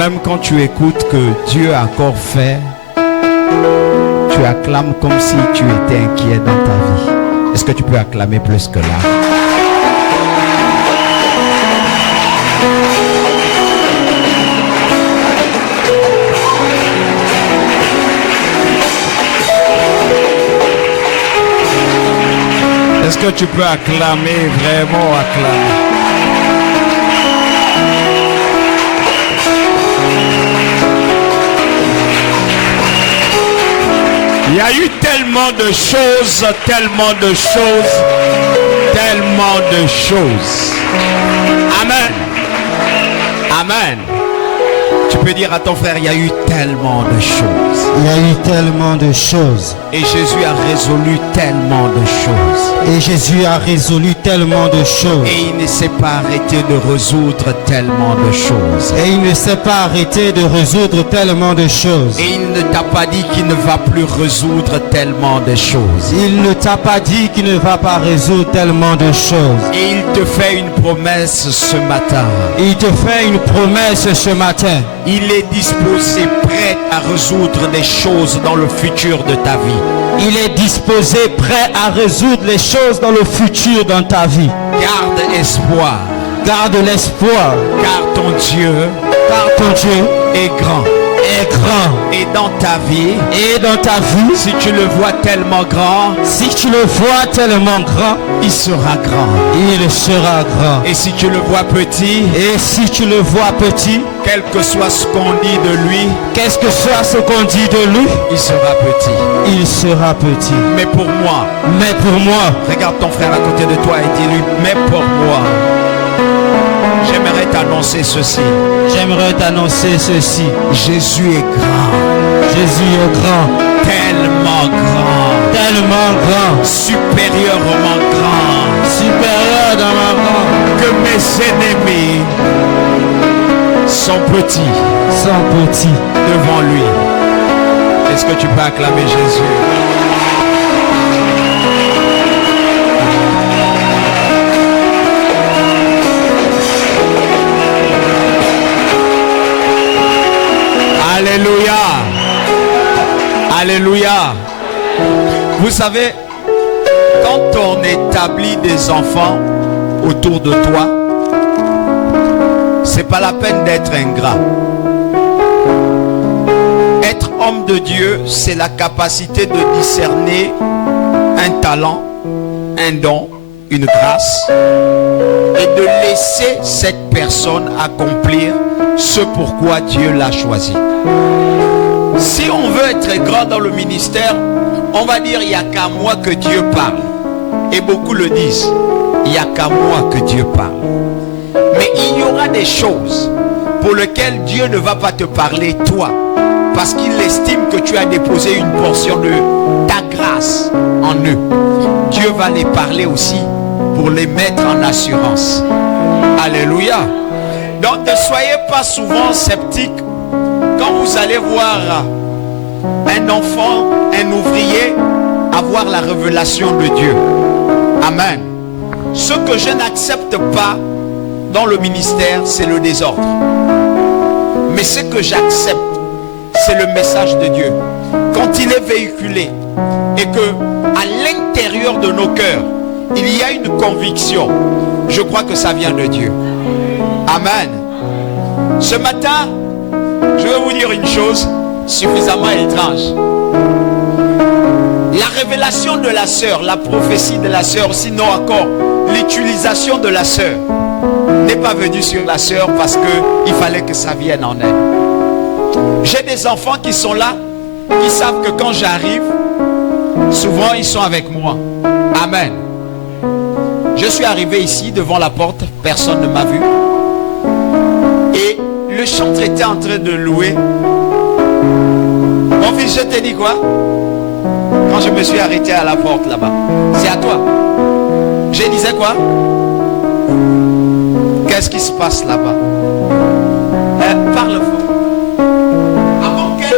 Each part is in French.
Même quand tu écoutes que Dieu a encore fait, tu acclames comme si tu étais inquiet dans ta vie. Est-ce que tu peux acclamer plus que là? Est-ce que tu peux acclamer, vraiment acclamer? Il y a eu tellement de choses, tellement de choses, tellement de choses. Amen. Amen. Tu peux dire à ton frère, il y a eu tellement de choses. Il y a eu tellement de choses. Et Jésus a résolu tellement de choses. Et Jésus a résolu tellement de choses. Et il ne s'est pas arrêté de résoudre tellement de choses. Et il ne s'est pas arrêté de résoudre tellement de choses. Et il ne t'a pas dit qu'il ne va plus résoudre tellement de choses. Il ne t'a pas dit qu'il ne va pas résoudre tellement de choses. Et il te fait une promesse ce matin. Il te fait une promesse ce matin. Il est disposé, prêt à résoudre des choses dans le futur de ta vie. Il est disposé, prêt à résoudre les choses dans le futur dans ta vie. Garde espoir. Garde l'espoir. Car ton Dieu est grand. Est grand. Et dans ta vie, si tu le vois tellement grand, il sera grand. Il sera grand. Et si tu le vois petit, quel que soit ce qu'on dit de lui, il sera petit. Il sera petit. Mais pour moi, regarde ton frère à côté de toi et dis-lui, mais pour moi, j'aimerais t'annoncer ceci. Jésus est grand. Tellement grand. Supérieurement grand. Que mes ennemis sont petits. Devant lui. Est-ce que tu peux acclamer Jésus? Alléluia. Alléluia. Vous savez, quand on établit des enfants autour de toi, c'est pas la peine d'être ingrat. Être homme de Dieu, c'est la capacité de discerner un talent, un don, une grâce, et de laisser cette personne accomplir ce pourquoi Dieu l'a choisi. Si on veut être grand dans le ministère, on va dire il n'y a qu'à moi que Dieu parle. Et beaucoup le disent, il n'y a qu'à moi que Dieu parle. Mais il y aura des choses pour lesquelles Dieu ne va pas te parler toi, parce qu'il estime que tu as déposé une portion de ta grâce en eux. Dieu va les parler aussi pour les mettre en assurance. Alléluia. Donc ne soyez pas souvent sceptiques quand vous allez voir un enfant, un ouvrier avoir la révélation de Dieu. Amen. Ce que je n'accepte pas dans le ministère, c'est le désordre. Mais ce que j'accepte, c'est le message de Dieu. Quand il est véhiculé et que à l'intérieur de nos cœurs, il y a une conviction, je crois que ça vient de Dieu. Amen. Ce matin, je vais vous dire une chose suffisamment étrange. La révélation de la sœur, la prophétie de la sœur, sinon encore l'utilisation de la sœur, n'est pas venue sur la sœur parce qu'il fallait que ça vienne en elle. J'ai des enfants qui sont là, qui savent que quand j'arrive, souvent ils sont avec moi. Amen. Je suis arrivé ici devant la porte, personne ne m'a vu. Et le chantre était en train de louer. Mon fils, je t'ai dit quoi? Quand je me suis arrêté à la porte là-bas, c'est à toi. Je disais quoi? Qu'est-ce qui se passe là-bas? Parle fort. Avant quel...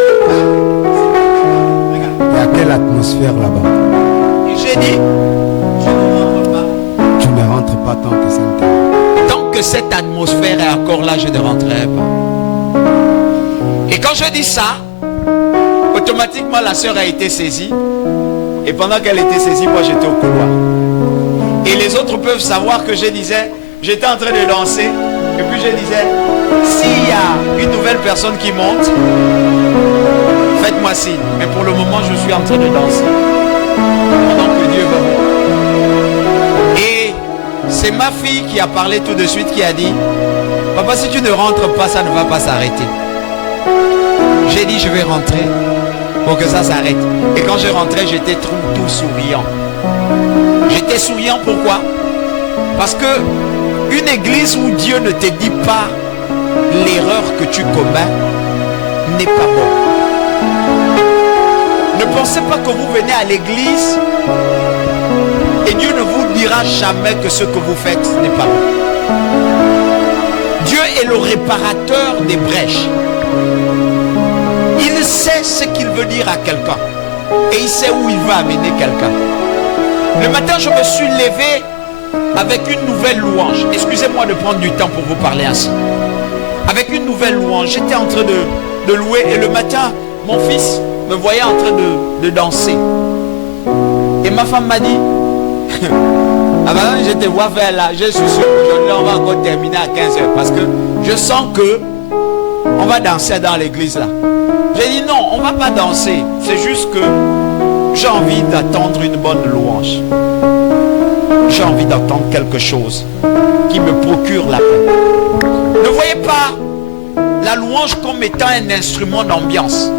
Il y a quelle atmosphère là-bas? J'ai dit, je ne rentre pas. Tu ne rentres pas tant que ça ne t'arrive. Tant que cette atmosphère est encore là, je ne rentrerai pas. Et quand je dis ça, automatiquement la sœur a été saisie. Et pendant qu'elle était saisie, moi j'étais au couloir. Et les autres peuvent savoir que je disais, j'étais en train de danser. Et puis je disais, s'il y a une nouvelle personne qui monte, faites-moi signe. Mais pour le moment, je suis en train de danser. Pendant que Dieu va voir. Et c'est ma fille qui a parlé tout de suite, qui a dit, papa, si tu ne rentres pas, ça ne va pas s'arrêter. J'ai dit, je vais rentrer pour que ça s'arrête. Et quand je rentrais, j'étais tout souriant. J'étais souriant, pourquoi? Parce que une église où Dieu ne te dit pas l'erreur que tu commets n'est pas bon. Ne pensez pas que vous venez à l'église et Dieu ne vous dira jamais que ce que vous faites n'est pas bon. Dieu est le réparateur des brèches. Il sait ce qu'il veut dire à quelqu'un et il sait où il va amener quelqu'un. Le matin, je me suis levé avec une nouvelle louange. Excusez-moi de prendre du temps pour vous parler ainsi. Avec une nouvelle louange, j'étais en train de louer et le matin, mon fils me voyait en train de danser. Et ma femme m'a dit, ah ben, je te vois faire là, je suis sûr qu'aujourd'hui on va encore terminer à 15h parce que je sens que on va danser dans l'église là. J'ai dit non, on ne va pas danser. C'est juste que j'ai envie d'attendre une bonne louange. J'ai envie d'entendre quelque chose qui me procure la paix. Ne voyez pas la louange comme étant un instrument d'ambiance,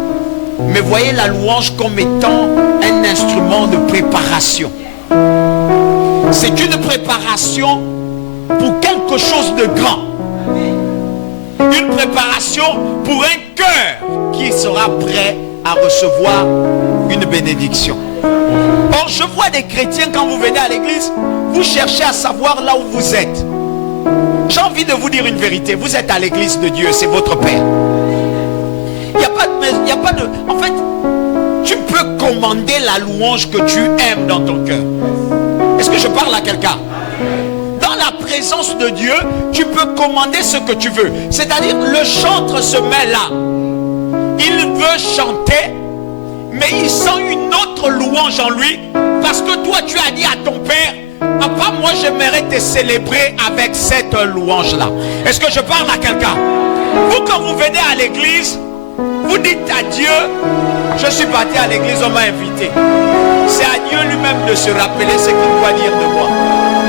mais voyez la louange comme étant un instrument de préparation. C'est une préparation pour quelque chose de grand. Une préparation pour un cœur qui sera prêt à recevoir une bénédiction. Or, je vois des chrétiens, quand vous venez à l'église, vous cherchez à savoir là où vous êtes. J'ai envie de vous dire une vérité. Vous êtes à l'église de Dieu, c'est votre Père. Il n'y a pas de... En fait, tu peux commander la louange que tu aimes dans ton cœur. Est-ce que je parle à quelqu'un? Dans la présence de Dieu, tu peux commander ce que tu veux. C'est-à-dire, le chantre se met là. Il veut chanter, mais il sent une autre louange en lui, parce que toi, tu as dit à ton Père, papa, moi, j'aimerais te célébrer avec cette louange-là. Est-ce que je parle à quelqu'un? Vous, quand vous venez à l'église, vous dites à Dieu, je suis parti à l'église, on m'a invité. C'est à Dieu lui-même de se rappeler ce qu'il doit dire de moi.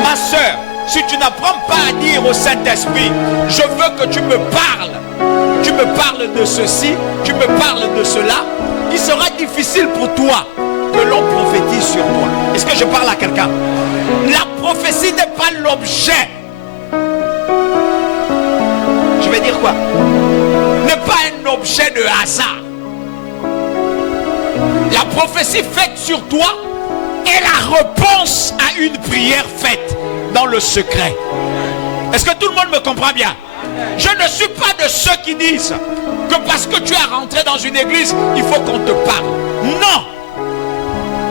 Ma soeur, si tu n'apprends pas à dire au Saint-Esprit, je veux que tu me parles de ceci, tu me parles de cela, il sera difficile pour toi que l'on prophétise sur toi. Est-ce que je parle à quelqu'un? La prophétie n'est pas l'objet. Je vais dire quoi? N'est pas un objet de hasard. La prophétie faite sur toi est la réponse à une prière faite dans le secret. Est-ce que tout le monde me comprend bien? Je ne suis pas de ceux qui disent que parce que tu es rentré dans une église, il faut qu'on te parle. Non!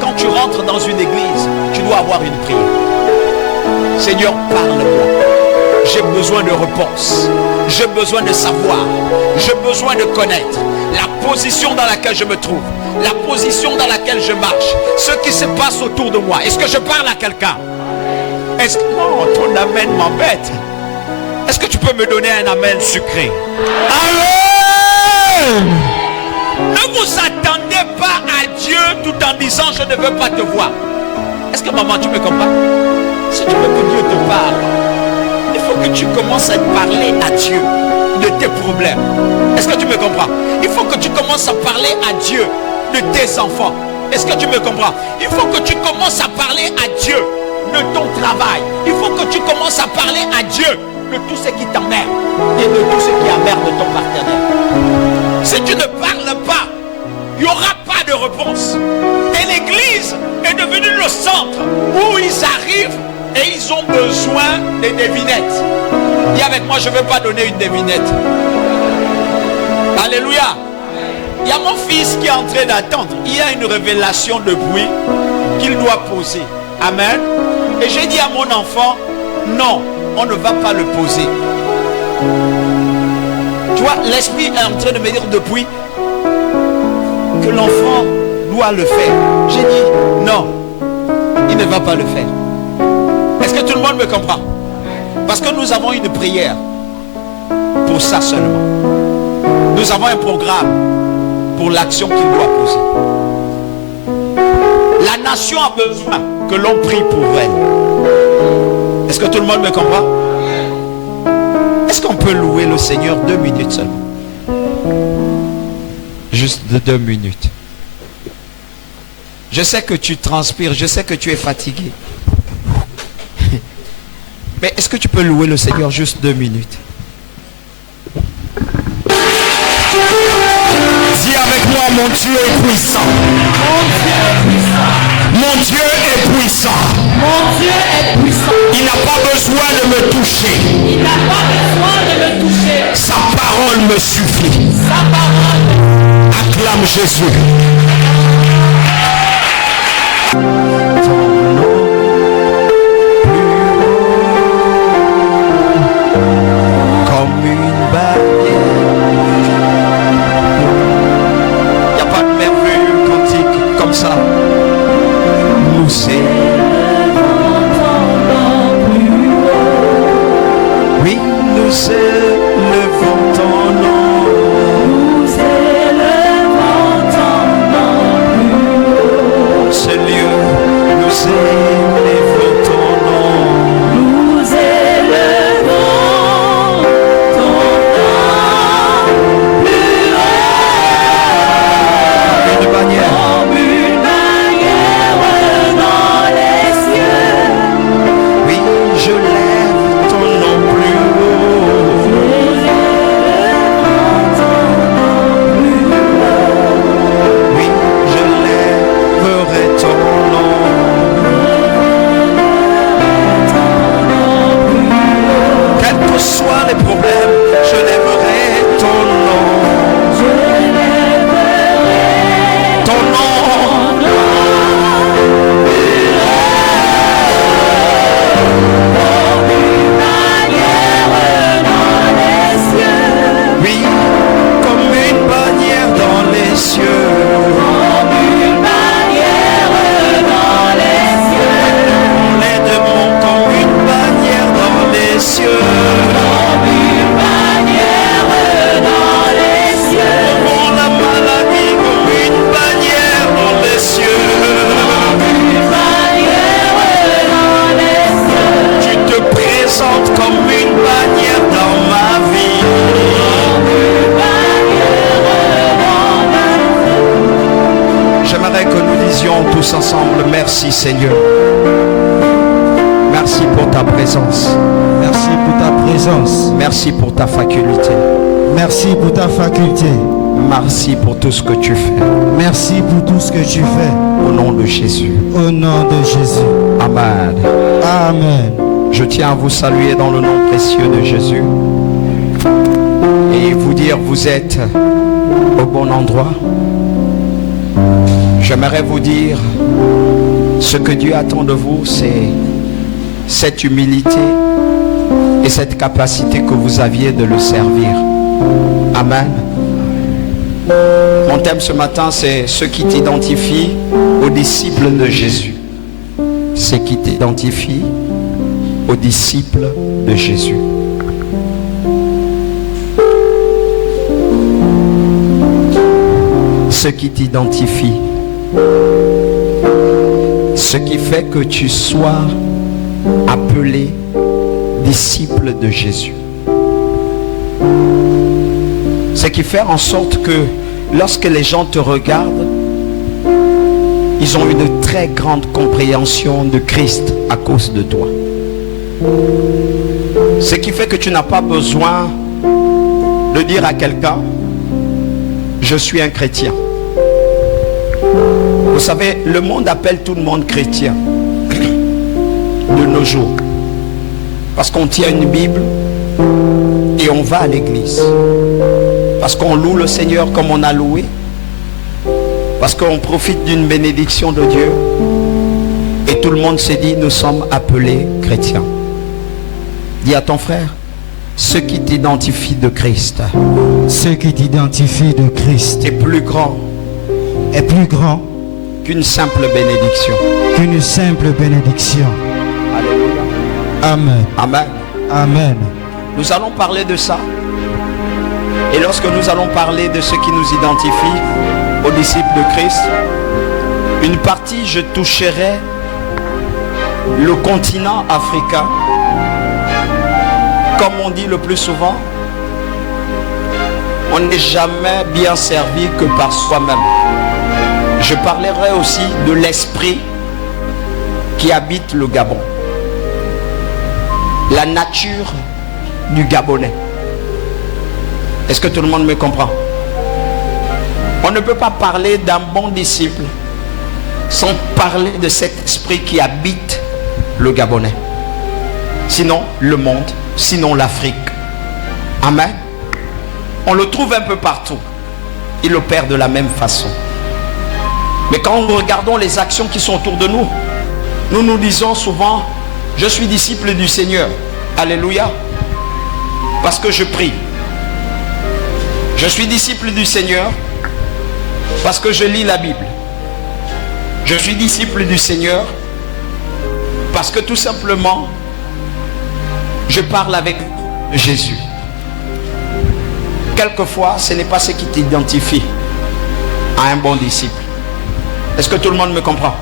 Quand tu rentres dans une église, tu dois avoir une prière. Seigneur, parle-moi. J'ai besoin de réponses. J'ai besoin de savoir. J'ai besoin de connaître la position dans laquelle je me trouve, la position dans laquelle je marche, ce qui se passe autour de moi. Est-ce que je parle à quelqu'un? Est-ce que... Non, ton amen m'embête. Est-ce que tu peux me donner un amen sucré? Amen! Ne vous attendez pas à Dieu tout en disant je ne veux pas te voir. Est-ce que maman, tu me comprends? Si tu veux que Dieu te parle, il faut que tu commences à parler à Dieu de tes problèmes. Est-ce que tu me comprends? Il faut que tu commences à parler à Dieu de tes enfants. Est-ce que tu me comprends? Il faut que tu commences à parler à Dieu de ton travail. Il faut que tu commences à parler à Dieu de tout ce qui t'emmerde et de tout ce qui emmerde ton partenaire. Si tu ne parles pas, il n'y aura pas de réponse. Et l'église est devenue le centre où ils arrivent et ils ont besoin des devinettes. Dis avec moi, je ne veux pas donner une devinette. Alléluia. Il y a mon fils qui est en train d'attendre. Il y a une révélation de bruit qu'il doit poser. Amen. Et j'ai dit à mon enfant, non, on ne va pas le poser. Tu vois, l'esprit est en train de me dire depuis que l'enfant doit le faire. J'ai dit non, il ne va pas le faire. Est-ce que tout le monde me comprend? Parce que nous avons une prière pour ça seulement. Nous avons un programme pour l'action qu'il doit poser. La nation a besoin que l'on prie pour elle. Est-ce que tout le monde me comprend? Est-ce qu'on peut louer le Seigneur 2 minutes seulement? Juste de 2 minutes. Je sais que tu transpires, je sais que tu es fatigué. Mais est-ce que tu peux louer le Seigneur juste 2 minutes? Dis avec moi, mon Dieu est puissant. Mon Dieu est puissant. Mon Dieu est puissant. Il n'a pas besoin de me toucher. Il n'a pas besoin de me toucher. Sa parole me suffit. Sa parole. Acclame Jésus. Comme une barrière. Il n'y a pas de merveilleux cantique comme ça. Nous oui, nous élevons ton nom. Nous élevons ton nom. Ce lieu, nous élevons ton nom. Nous élevons ton nom. Plus haut. Une bannière. Comme une bannière dans les cieux. Oui, je lève ton nom plus haut. Oui, je lèverai ton nom. Quels que soient les problèmes, je lèverai ton nom. Ton nom. Oui, comme une bannière dans les cieux. On les demande comme une bannière dans les cieux. On la maladie comme une bannière dans les cieux. Tu te présentes comme une bannière dans ma vie. J'aimerais que nous disions tous ensemble merci Seigneur. Merci pour ta présence. Merci pour ta présence. Merci pour ta faculté. Merci pour ta faculté. Merci pour tout ce que tu fais. Merci pour tout ce que tu fais. Au nom de Jésus. Au nom de Jésus. Amen. Amen. Je tiens à vous saluer dans le nom précieux de Jésus. Et vous dire vous êtes au bon endroit. J'aimerais vous dire ce que Dieu attend de vous, c'est cette humilité et cette capacité que vous aviez de le servir. Amen. Mon thème ce matin, c'est ce qui t'identifie aux disciples de Jésus. Ce qui t'identifie aux disciples de Jésus. Ce qui t'identifie. Ce qui fait que tu sois appelé disciple de Jésus. Ce qui fait en sorte que lorsque les gens te regardent, ils ont une très grande compréhension de Christ à cause de toi. Ce qui fait que tu n'as pas besoin de dire à quelqu'un, je suis un chrétien. Vous savez, le monde appelle tout le monde chrétien de nos jours. Parce qu'on tient une Bible et on va à l'église. Parce qu'on loue le Seigneur comme on a loué. Parce qu'on profite d'une bénédiction de Dieu. Et tout le monde s'est dit, nous sommes appelés chrétiens. Dis à ton frère, Ce qui t'identifie de Christ Ce qui t'identifie de Christ est plus grand est plus grand qu'une simple bénédiction. qu'une simple bénédiction. Alléluia. Amen. Amen. Amen. Nous allons parler de ça. Et lorsque nous allons parler de ce qui nous identifie aux disciples de Christ, une partie, je toucherai le continent africain. Comme on dit le plus souvent, on n'est jamais bien servi que par soi-même. Je parlerai aussi de l'esprit qui habite le Gabon. La nature du Gabonais. Est-ce que tout le monde me comprend? On ne peut pas parler d'un bon disciple sans parler de cet esprit qui habite le Gabonais. Sinon le monde, sinon l'Afrique. Amen. On le trouve un peu partout. Il opère de la même façon. Mais quand nous regardons les actions qui sont autour de nous, nous nous disons souvent, je suis disciple du Seigneur. Alléluia. Parce que je prie. Je suis disciple du Seigneur parce que je lis la Bible. Je suis disciple du Seigneur parce que tout simplement, je parle avec Jésus. Quelquefois, ce n'est pas ce qui t'identifie à un bon disciple. Est-ce que tout le monde me comprend?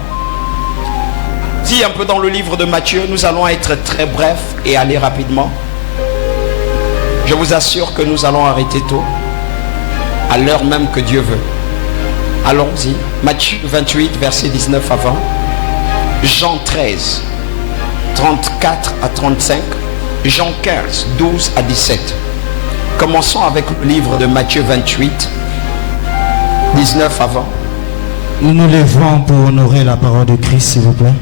Si un peu dans le livre de Matthieu, nous allons être très brefs et aller rapidement. Je vous assure que nous allons arrêter tôt, à l'heure même que Dieu veut. Allons-y. Matthieu 28, verset 19 à 20. Jean 13, 34 à 35. Jean 15, 12 à 17. Commençons avec le livre de Matthieu 28, 19 à 20. Nous nous levons pour honorer la parole de Christ, s'il vous plaît.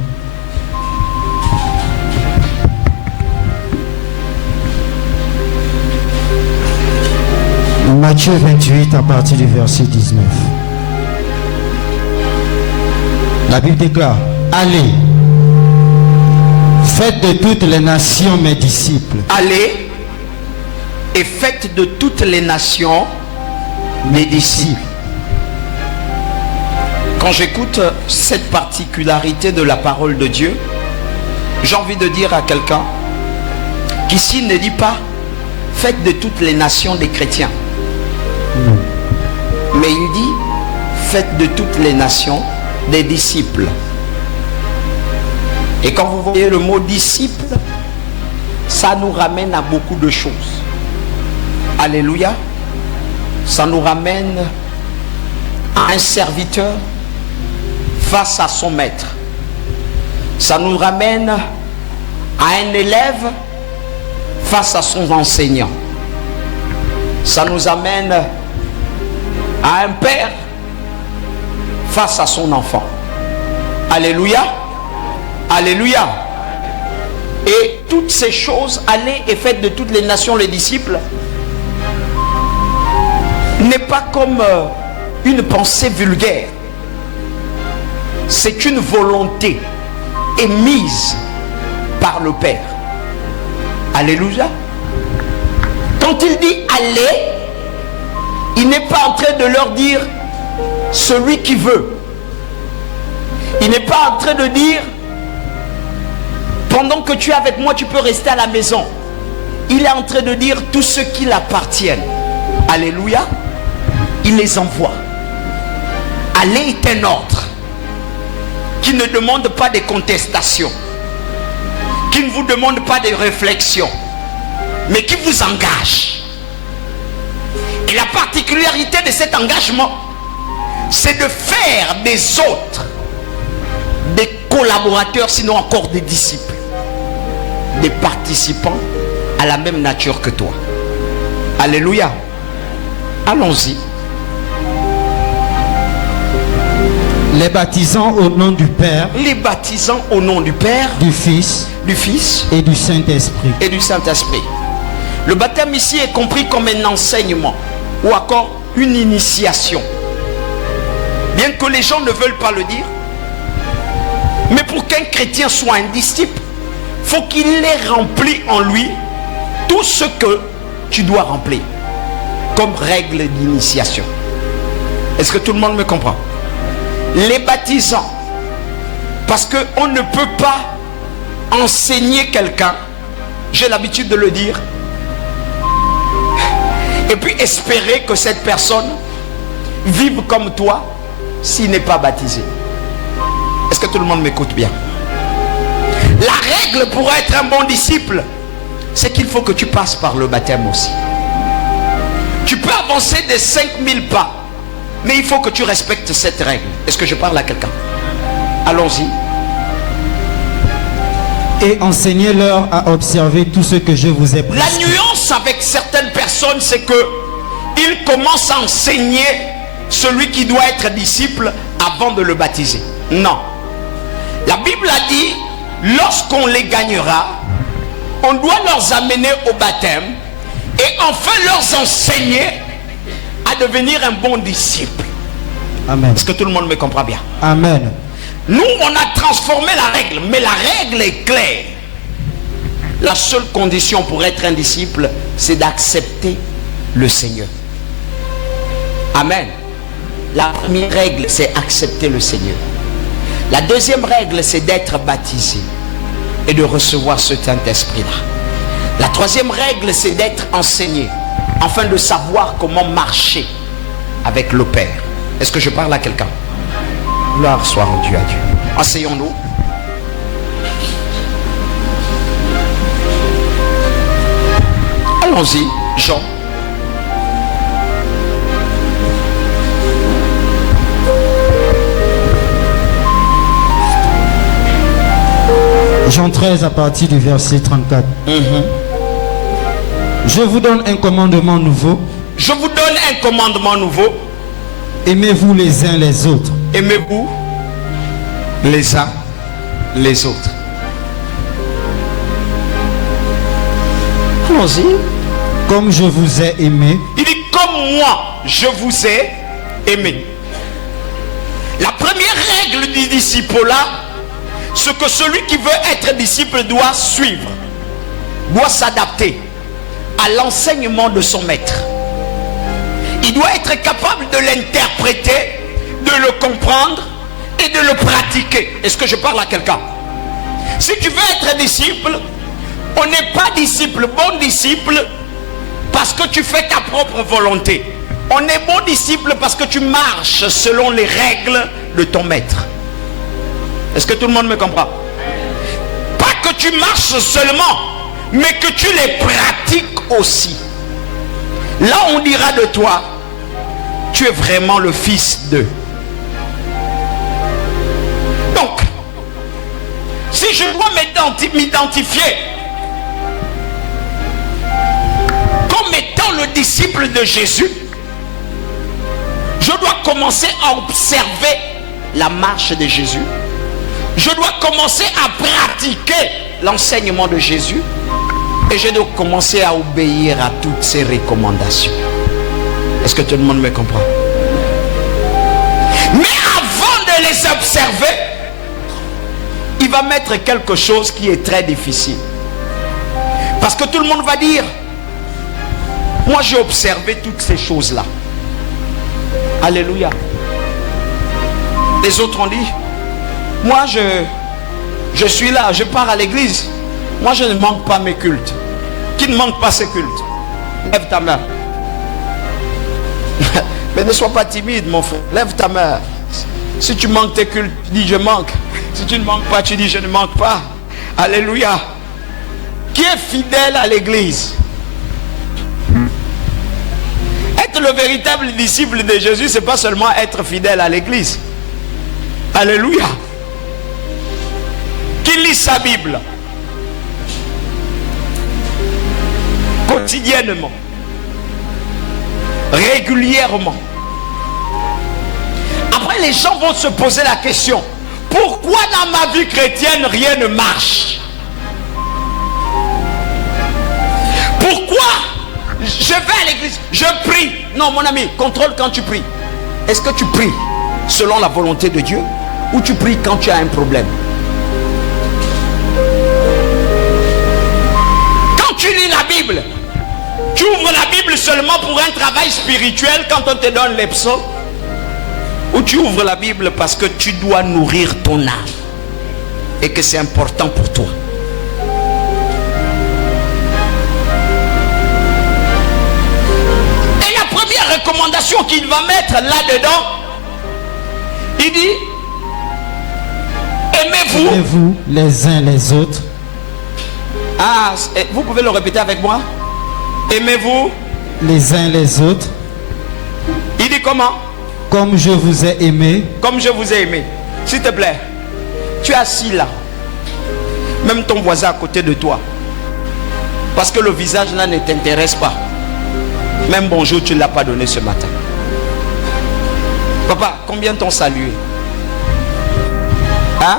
Matthieu 28 à partir du verset 19. La Bible déclare, allez, faites de toutes les nations mes disciples. Allez et faites de toutes les nations mes disciples. Quand j'écoute cette particularité de la parole de Dieu, j'ai envie de dire à quelqu'un qu'ici ne dit pas faites de toutes les nations des chrétiens. Mais il dit faites de toutes les nations des disciples. Et quand vous voyez le mot disciple, ça nous ramène à beaucoup de choses. Alléluia. Ça nous ramène à un serviteur face à son maître. Ça nous ramène à un élève face à son enseignant. Ça nous amène à un père face à son enfant. Alléluia. Alléluia. Et toutes ces choses, allez et faites de toutes les nations les disciples, n'est pas comme une pensée vulgaire. C'est une volonté émise par le Père. Alléluia. Quand il dit allez, il n'est pas en train de leur dire celui qui veut. Il n'est pas en train de dire pendant que tu es avec moi, tu peux rester à la maison. Il est en train de dire tous ceux qui l'appartiennent. Alléluia. Il les envoie. Aller est un ordre qui ne demande pas de contestation, qui ne vous demande pas de réflexion, mais qui vous engage. Et la particularité de cet engagement, c'est de faire des autres des collaborateurs, sinon encore des disciples, des participants à la même nature que toi. Alléluia. Allons-y. Les baptisants au nom du Père, Les baptisants au nom du Père, du Fils du Fils et du Saint-Esprit. et du Saint-Esprit. Le baptême ici est compris comme un enseignement ou encore une initiation. Bien que les gens ne veulent pas le dire, mais pour qu'un chrétien soit un disciple, faut qu'il ait rempli en lui tout ce que tu dois remplir comme règle d'initiation. Est-ce que tout le monde me comprend? Les baptisants, parce qu'on ne peut pas enseigner quelqu'un, j'ai l'habitude de le dire, et puis espérer que cette personne vive comme toi s'il n'est pas baptisé. Est-ce que tout le monde m'écoute bien? La règle pour être un bon disciple, c'est qu'il faut que tu passes par le baptême aussi. Tu peux avancer des 5000 pas, mais il faut que tu respectes cette règle. Est-ce que je parle à quelqu'un? Allons-y. Et enseignez-leur à observer tout ce que je vous ai prescrit. La nuance avec certaines personnes, c'est que ils commencent à enseigner celui qui doit être disciple avant de le baptiser. Non. La Bible a dit, lorsqu'on les gagnera, on doit leur amener au baptême et enfin leur enseigner à devenir un bon disciple. Amen. Est-ce que tout le monde me comprend bien? Amen. Nous, on a transformé la règle, mais la règle est claire. La seule condition pour être un disciple, c'est d'accepter le Seigneur. Amen. La première règle, c'est accepter le Seigneur. La deuxième règle, c'est d'être baptisé et de recevoir ce Saint-Esprit-là. La troisième règle, c'est d'être enseigné, afin de savoir comment marcher avec le Père. Est-ce que je parle à quelqu'un? Gloire soit rendue à Dieu. Asseyons-nous. Allons-y, Jean. Jean 13 à partir du verset 34. Je vous donne un commandement nouveau. Je vous donne un commandement nouveau. Aimez-vous les uns les autres. Aimez-vous les uns les autres. Allons-y. Comme je vous ai aimé. Il dit comme moi je vous ai aimé. La première règle du disciple-là, ce que celui qui veut être disciple doit suivre, doit s'adapter à l'enseignement de son maître. Il doit être capable de l'interpréter, de le comprendre et de le pratiquer. Est-ce que je parle à quelqu'un? Si tu veux être disciple, on n'est pas disciple, bon disciple, parce que tu fais ta propre volonté. On est bon disciple parce que tu marches selon les règles de ton maître. Est-ce que tout le monde me comprend? Pas que tu marches seulement, mais que tu les pratiques aussi. Là, on dira de toi, tu es vraiment le fils d'eux. Donc, si je dois m'identifier comme étant le disciple de Jésus, je dois commencer à observer la marche de Jésus. Je dois commencer à pratiquer l'enseignement de Jésus. Et je dois commencer à obéir à toutes ses recommandations. Est-ce que tout le monde me comprend? Mais avant de les observer, il va mettre quelque chose qui est très difficile. Parce que tout le monde va dire, moi j'ai observé toutes ces choses-là. Alléluia. Les autres ont dit, moi je suis là, je pars à l'église. Moi je ne manque pas mes cultes. Qui ne manque pas ses cultes? Lève ta main. Mais ne sois pas timide mon frère. Lève ta main. Si tu manques tes cultes, tu dis je manque. Si tu ne manques pas, tu dis je ne manque pas. Alléluia. Qui est fidèle à l'église? Être le véritable disciple de Jésus, c'est pas seulement être fidèle à l'église. Alléluia. Qui lit sa Bible quotidiennement, régulièrement. Après, les gens vont se poser la question, pourquoi dans ma vie chrétienne rien ne marche? Pourquoi je vais à l'église, je prie? Non mon ami, contrôle quand tu pries. Est-ce que tu pries selon la volonté de Dieu ou tu pries quand tu as un problème? Quand tu lis la Bible, Bible. Tu ouvres la Bible seulement pour un travail spirituel quand on te donne les psaumes. Ou tu ouvres la Bible parce que tu dois nourrir ton âme. Et que c'est important pour toi. Et la première recommandation qu'il va mettre là-dedans, il dit, aimez-vous. Aimez-vous les uns les autres. Ah, vous pouvez le répéter avec moi? Aimez-vous Les uns les autres. Il dit comment? Comme je vous ai aimé. Comme je vous ai aimé. S'il te plaît, tu es assis là. Même ton voisin à côté de toi. Parce que le visage là ne t'intéresse pas. Même bonjour, tu ne l'as pas donné ce matin. Papa, combien t'ont salué? Hein?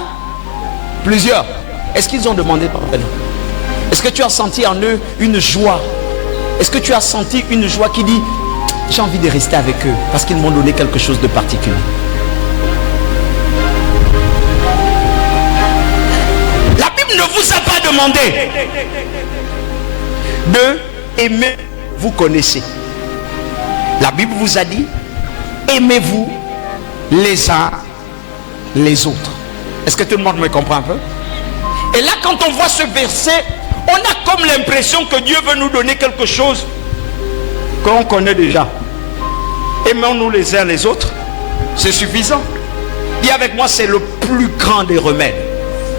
Plusieurs. Est-ce qu'ils ont demandé pardon? Est-ce que tu as senti en eux une joie? Est-ce que tu as senti une joie qui dit j'ai envie de rester avec eux parce qu'ils m'ont donné quelque chose de particulier? La Bible ne vous a pas demandé de aimer, vous connaissez. La Bible vous a dit aimez-vous les uns les autres. Est-ce que tout le monde me comprend un peu? Et là, quand on voit ce verset, on a comme l'impression que Dieu veut nous donner quelque chose qu'on connaît déjà. Aimons-nous les uns les autres. C'est suffisant. Dis avec moi, c'est le plus grand des remèdes.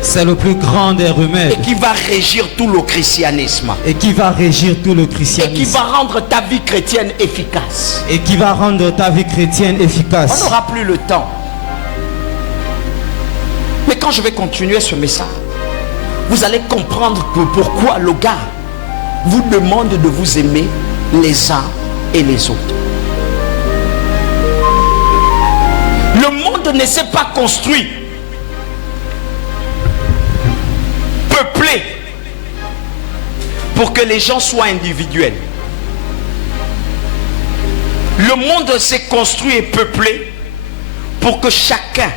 C'est le plus grand des remèdes. Et qui va régir tout le christianisme. Et qui va régir tout le Et qui christianisme. va rendre ta vie chrétienne efficace. Et qui va rendre ta vie chrétienne On efficace. n'aura plus le temps. Mais quand je vais continuer ce message, vous allez comprendre que pourquoi le gars vous demande de vous aimer les uns et les autres. Le monde ne s'est pas construit, peuplé, pour que les gens soient individuels. Le monde s'est construit et peuplé pour que chacun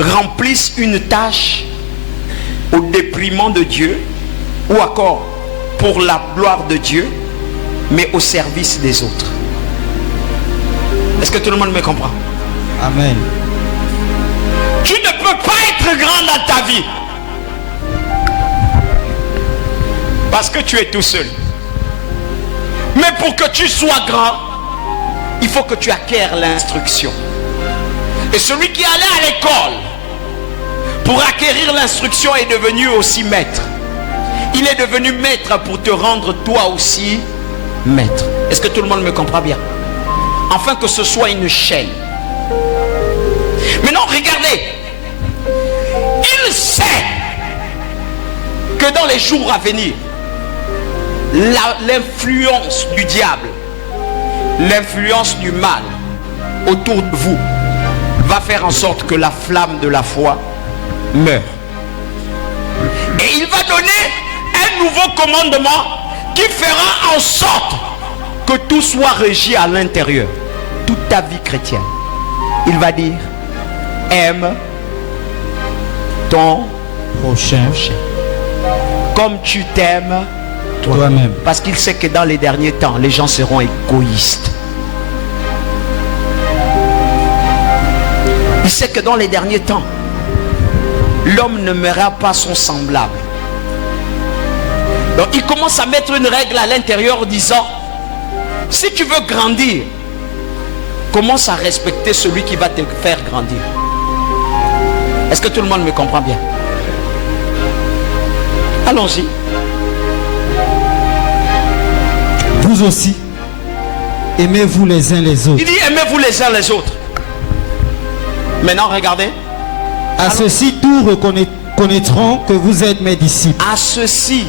remplisse une tâche au déprimant de Dieu, ou encore pour la gloire de Dieu, mais au service des autres. Est-ce que tout le monde me comprend? Amen. Tu ne peux pas être grand dans ta vie parce que tu es tout seul. Mais pour que tu sois grand, il faut que tu acquières l'instruction. Et celui qui allait à l'école pour acquérir l'instruction est devenu aussi maître. Il est devenu maître pour te rendre toi aussi maître. Est-ce que tout le monde me comprend bien? Afin que ce soit une chaîne. Maintenant, regardez. Il sait que dans les jours à venir, l'influence du diable, l'influence du mal autour de vous va faire en sorte que la flamme de la foi meurt. Et il va donner un nouveau commandement qui fera en sorte que tout soit régi à l'intérieur. Toute ta vie chrétienne. Il va dire, aime ton Prochain. comme tu t'aimes Toi-même. parce qu'il sait que dans les derniers temps, les gens seront égoïstes. Il sait que dans les derniers temps, l'homme ne meura pas son semblable. Donc il commence à mettre une règle à l'intérieur disant, si tu veux grandir, commence à respecter celui qui va te faire grandir. Est-ce que tout le monde me comprend bien? Allons-y. Vous aussi, aimez-vous les uns les autres. Il dit aimez-vous les uns les autres. Maintenant regardez. À ceci, tous connaîtront que vous êtes mes disciples. À ceci,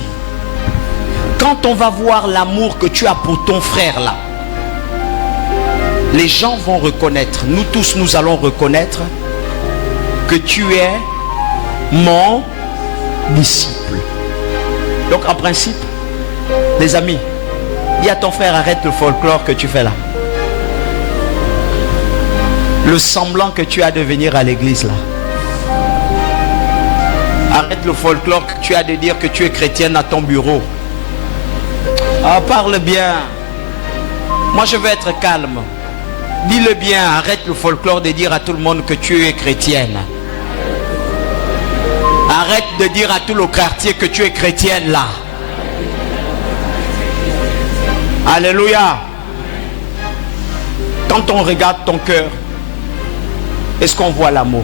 quand on va voir l'amour que tu as pour ton frère là, les gens vont reconnaître, nous tous nous allons reconnaître que tu es mon disciple. Donc en principe, les amis, dis à ton frère, arrête le folklore que tu fais là. Le semblant que tu as de venir à l'église là. Arrête le folklore que tu as de dire que tu es chrétienne à ton bureau. Ah, parle bien. Moi, je veux être calme. Dis-le bien, arrête le folklore de dire à tout le monde que tu es chrétienne. Arrête de dire à tout le quartier que tu es chrétienne là. Alléluia. Quand on regarde ton cœur, est-ce qu'on voit l'amour?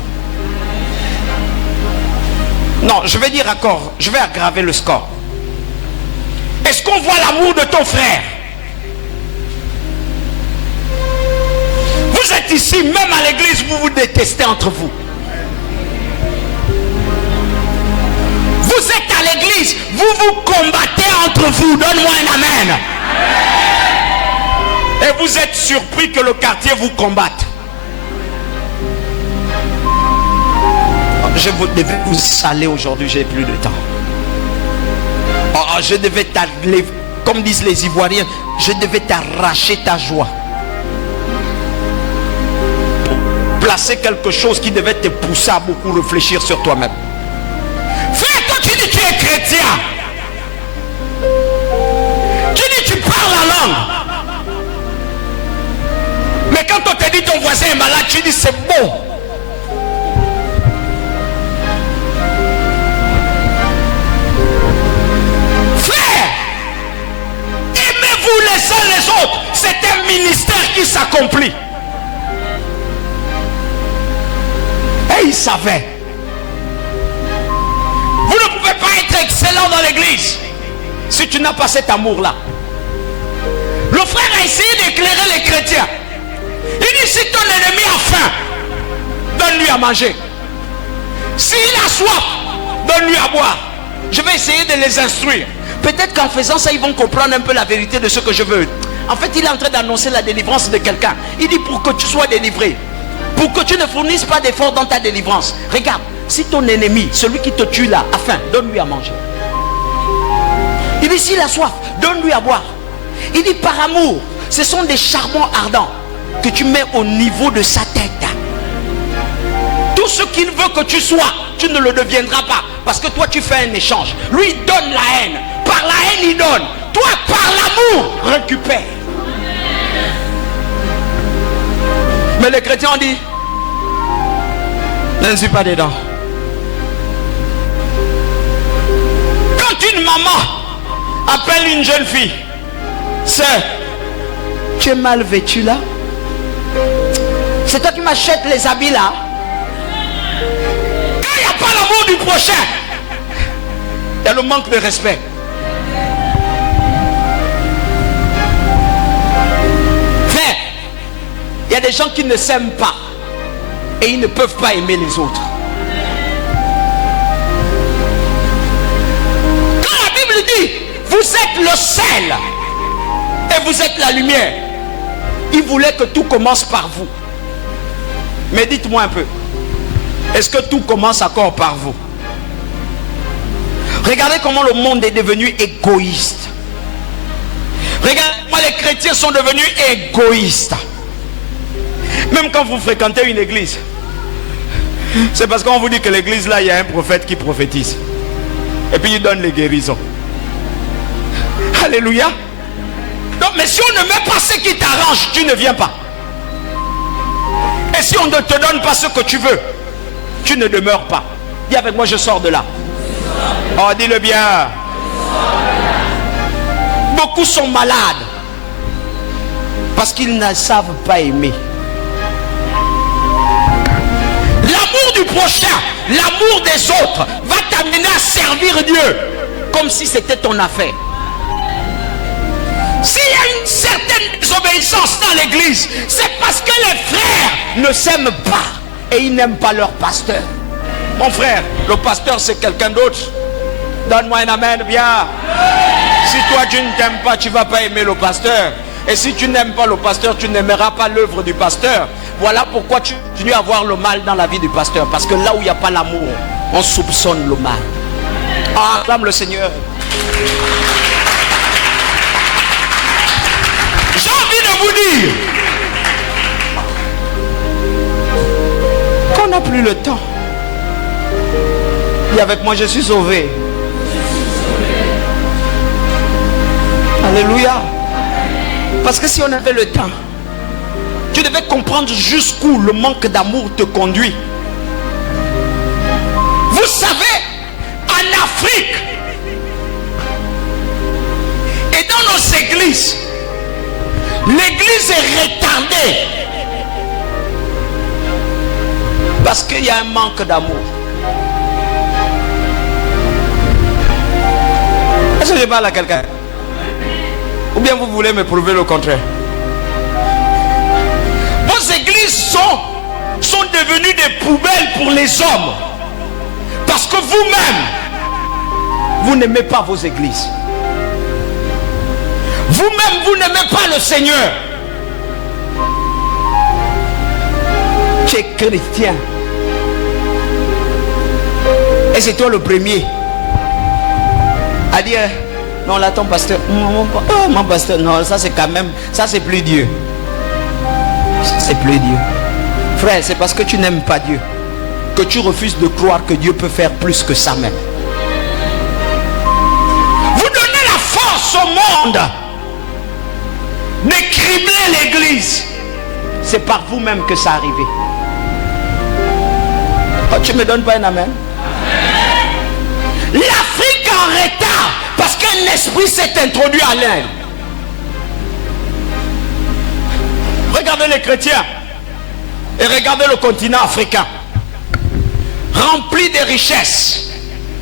Non, je vais dire encore, je vais aggraver le score. Est-ce qu'on voit l'amour de ton frère? Vous êtes ici, même à l'église, vous vous détestez entre vous. Vous êtes à l'église, vous vous combattez entre vous. Donne-moi un amen. Et vous êtes surpris que le quartier vous combatte. Je devais vous saler aujourd'hui, j'ai plus de temps. Je devais t'arracher, comme disent les Ivoiriens, je devais t'arracher ta joie. Placer quelque chose qui devait te pousser à beaucoup réfléchir sur toi-même. Frère, toi tu dis que tu es chrétien. Tu dis que tu parles la langue. Mais quand on te dit ton voisin est malade, tu dis c'est bon. Frère, aimez-vous les uns les autres. C'est un ministère qui s'accomplit. Et il savait. Vous ne pouvez pas être excellent dans l'église si tu n'as pas cet amour-là. Le frère a essayé d'éclairer les chrétiens. Il dit, si ton ennemi a faim, donne-lui à manger. S'il a soif, donne-lui à boire. Je vais essayer de les instruire. Peut-être qu'en faisant ça, ils vont comprendre un peu la vérité de ce que je veux. En fait, il est en train d'annoncer la délivrance de quelqu'un. Il dit, pour que tu sois délivré, pour que tu ne fournisses pas d'efforts dans ta délivrance. Regarde, si ton ennemi, celui qui te tue là, a faim, donne-lui à manger. Il dit, s'il a soif, donne-lui à boire. Il dit, par amour, ce sont des charbons ardents que tu mets au niveau de sa tête. Tout ce qu'il veut que tu sois, tu ne le deviendras pas. Parce que toi, tu fais un échange. Lui, il donne la haine. Par la haine, il donne. Toi, par l'amour, récupère. Mais les chrétiens ont dit, je ne suis pas dedans. Quand une maman appelle une jeune fille, sœur, tu es mal vêtue là? C'est toi qui m'achètes les habits là? Quand il n'y a pas l'amour du prochain, il y a le manque de respect. Frère, il y a des gens qui ne s'aiment pas et ils ne peuvent pas aimer les autres. Quand la Bible dit, vous êtes le sel et vous êtes la lumière, il voulait que tout commence par vous. Mais dites-moi un peu, est-ce que tout commence encore par vous? Regardez comment le monde est devenu égoïste. Regardez comment les chrétiens sont devenus égoïstes. Même quand vous fréquentez une église, c'est parce qu'on vous dit que l'église là, il y a un prophète qui prophétise. Et puis il donne les guérisons. Alléluia. Donc, mais si on ne met pas ce qui t'arrange, tu ne viens pas. Et si on ne te donne pas ce que tu veux, tu ne demeures pas. Dis avec moi, je sors de là. Oh, dis-le bien. Beaucoup sont malades parce qu'ils ne savent pas aimer. L'amour du prochain, l'amour des autres va t'amener à servir Dieu comme si c'était ton affaire. S'il y a une certaine désobéissance dans l'église, c'est parce que les frères ne s'aiment pas et ils n'aiment pas leur pasteur. Mon frère, le pasteur c'est quelqu'un d'autre. Donne-moi un amen, bien. Si toi tu ne t'aimes pas, tu ne vas pas aimer le pasteur. Et si tu n'aimes pas le pasteur, tu n'aimeras pas l'œuvre du pasteur. Voilà pourquoi tu continues à voir le mal dans la vie du pasteur. Parce que là où il n'y a pas l'amour, on soupçonne le mal. Acclame le Seigneur. J'ai envie de vous dire qu'on n'a plus le temps. Dis avec moi, je suis sauvé. Alléluia. Parce que si on avait le temps, tu devais comprendre jusqu'où le manque d'amour te conduit. Vous savez, en Afrique et dans nos églises, l'église est retardée parce qu'il y a un manque d'amour. Est-ce que je parle à quelqu'un? Ou bien vous voulez me prouver le contraire? Vos églises sont devenues des poubelles pour les hommes. Parce que vous-même, vous n'aimez pas vos églises. Vous-même, vous n'aimez pas le Seigneur. Tu es chrétien. Et c'est toi le premier à dire, non là ton pasteur, mon pasteur, non ça c'est quand même, ça c'est plus Dieu. C'est plus Dieu. Frère, c'est parce que tu n'aimes pas Dieu que tu refuses de croire que Dieu peut faire plus que ça même. Vous donnez la force au monde de cribler l'église. C'est par vous-même que ça arrive. Oh, tu me donnes pas un amen? L'Afrique est en retard parce qu'un esprit s'est introduit à l'Inde. Regardez les chrétiens et regardez le continent africain, rempli de richesses,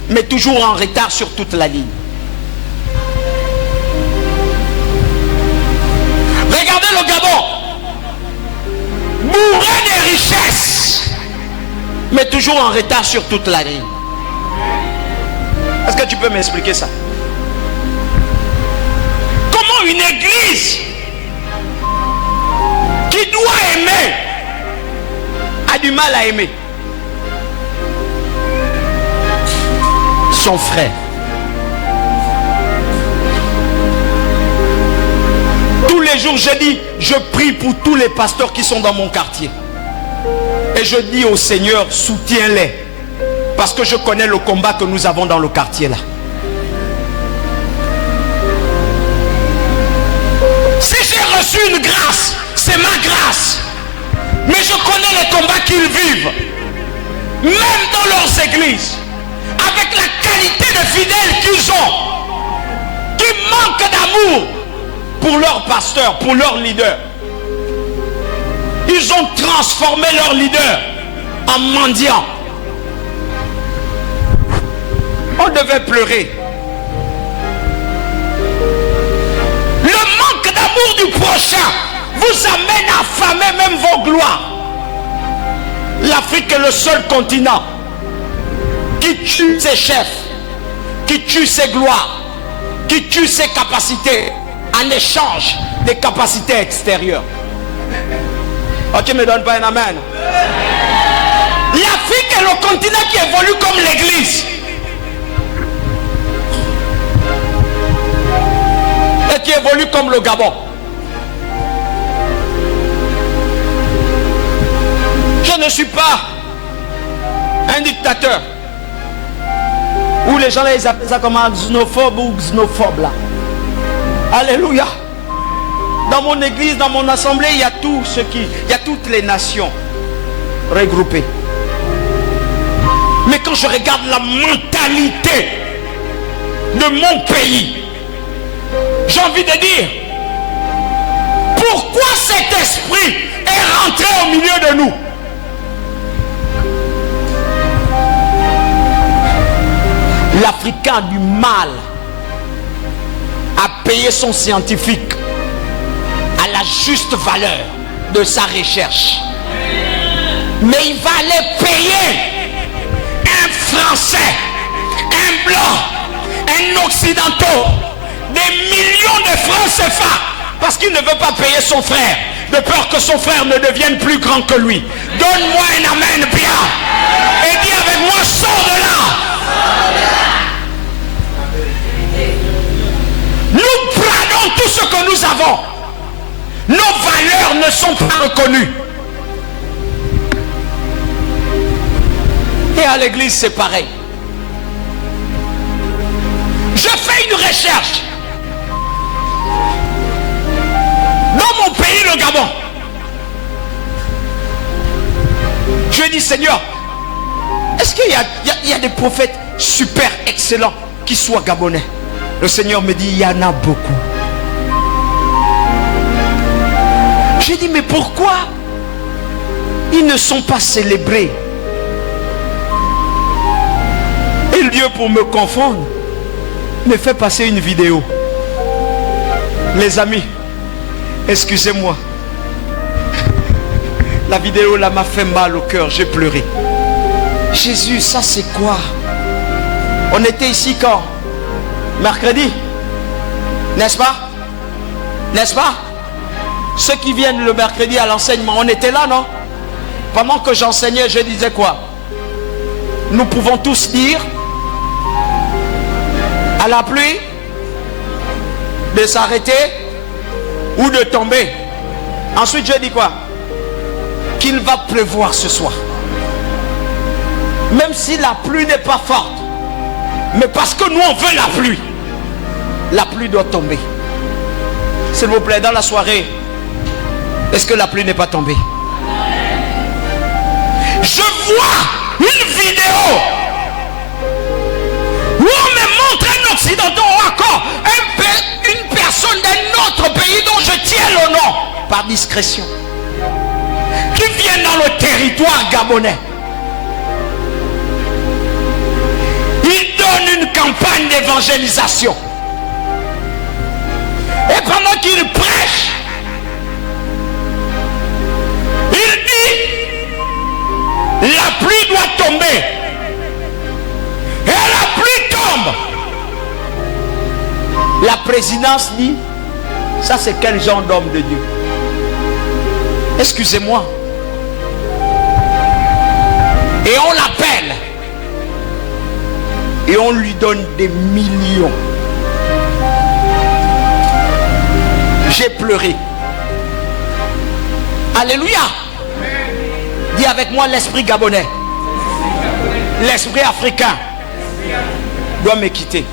mais toujours en retard sur toute la ligne. Regardez le Gabon, bourré de richesses, mais toujours en retard sur toute la ligne. Est-ce que tu peux m'expliquer ça? Comment une église qui doit aimer a du mal à aimer son frère? Tous les jours je dis, je prie pour tous les pasteurs qui sont dans mon quartier et je dis au Seigneur, soutiens-les, parce que je connais le combat que nous avons dans le quartier là. Si j'ai reçu une grâce, c'est ma grâce, mais je connais les combats qu'ils vivent, même dans leurs églises, avec la qualité de fidèles qu'ils ont, qui manquent d'amour pour leur pasteur, pour leur leader. Ils ont transformé leur leader en mendiant. On devait pleurer. Le manque d'amour du prochain vous amène à affamer même vos gloires. L'Afrique est le seul continent qui tue ses chefs, qui tue ses gloires, qui tue ses capacités en échange des capacités extérieures. Oh, tu ne me donnes pas un amen? L'Afrique est le continent qui évolue comme l'église. Et qui évolue comme le Gabon. Je ne suis pas un dictateur où les gens là, ils appellent ça comme un xénophobe ou xénophobe là. Alléluia. Dans mon église, dans mon assemblée, il y a tout ce qui, il y a toutes les nations regroupées. Mais quand je regarde la mentalité de mon pays, j'ai envie de dire, pourquoi cet esprit est rentré au milieu de nous? L'Africain a du mal à payer son scientifique à la juste valeur de sa recherche. Mais il va aller payer un Français, un Blanc, un Occidental, des millions de francs CFA parce qu'il ne veut pas payer son frère, de peur que son frère ne devienne plus grand que lui. Donne-moi un amen bien et dis avec moi, sors de là. Nous prenons tout ce que nous avons. Nos valeurs ne sont pas reconnues. Et à l'église c'est pareil. Je fais une recherche. Dans mon pays, le Gabon. Je dis, Seigneur, est-ce qu'il y a des prophètes super excellents qui soient gabonais? Le Seigneur me dit, il y en a beaucoup. J'ai dit, mais pourquoi ils ne sont pas célébrés? Et Dieu, pour me confondre, me fait passer une vidéo. Les amis, excusez-moi. La vidéo là m'a fait mal au cœur, j'ai pleuré. Jésus, ça c'est quoi? On était ici quand? Mercredi? N'est-ce pas? N'est-ce pas? Ceux qui viennent le mercredi à l'enseignement, on était là, non? Pendant que j'enseignais, je disais quoi? Nous pouvons tous dire à la pluie de s'arrêter ou de tomber. Ensuite, je dis quoi? Qu'il va pleuvoir ce soir. Même si la pluie n'est pas forte, mais parce que nous on veut la pluie doit tomber. S'il vous plaît, dans la soirée, est-ce que la pluie n'est pas tombée? Je vois une vidéo où on me montre un Occidental ou encore une personne d'un autre pays dont je tiens le nom par discrétion, qui vient dans le territoire gabonais. Il donne une campagne d'évangélisation. Et pendant qu'il prêche, il dit, la pluie doit tomber. Et la pluie tombe. La présidence dit, ça c'est quel genre d'homme de Dieu? Excusez-moi. Et on l'appelle. Et on lui donne des millions. J'ai pleuré. Alléluia. Dis avec moi, l'esprit gabonais, l'esprit africain doit me quitter.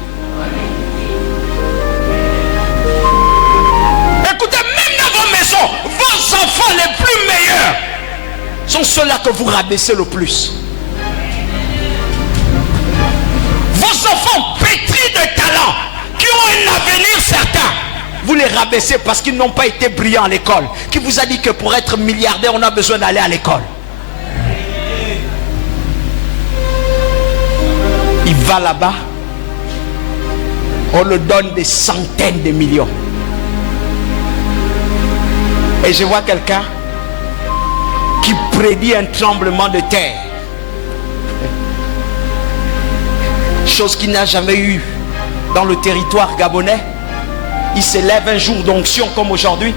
Écoutez, même dans vos maisons, vos enfants les plus meilleurs sont ceux-là que vous rabaissez le plus. Vos enfants pétris de talent, qui ont un avenir certain, vous les rabaissez parce qu'ils n'ont pas été brillants à l'école. Qui vous a dit que pour être milliardaire, on a besoin d'aller à l'école? Il va là-bas, on le donne des centaines de millions. Et je vois quelqu'un qui prédit un tremblement de terre. Chose qu'il n'a jamais eu dans le territoire gabonais. Il s'élève un jour d'onction comme aujourd'hui.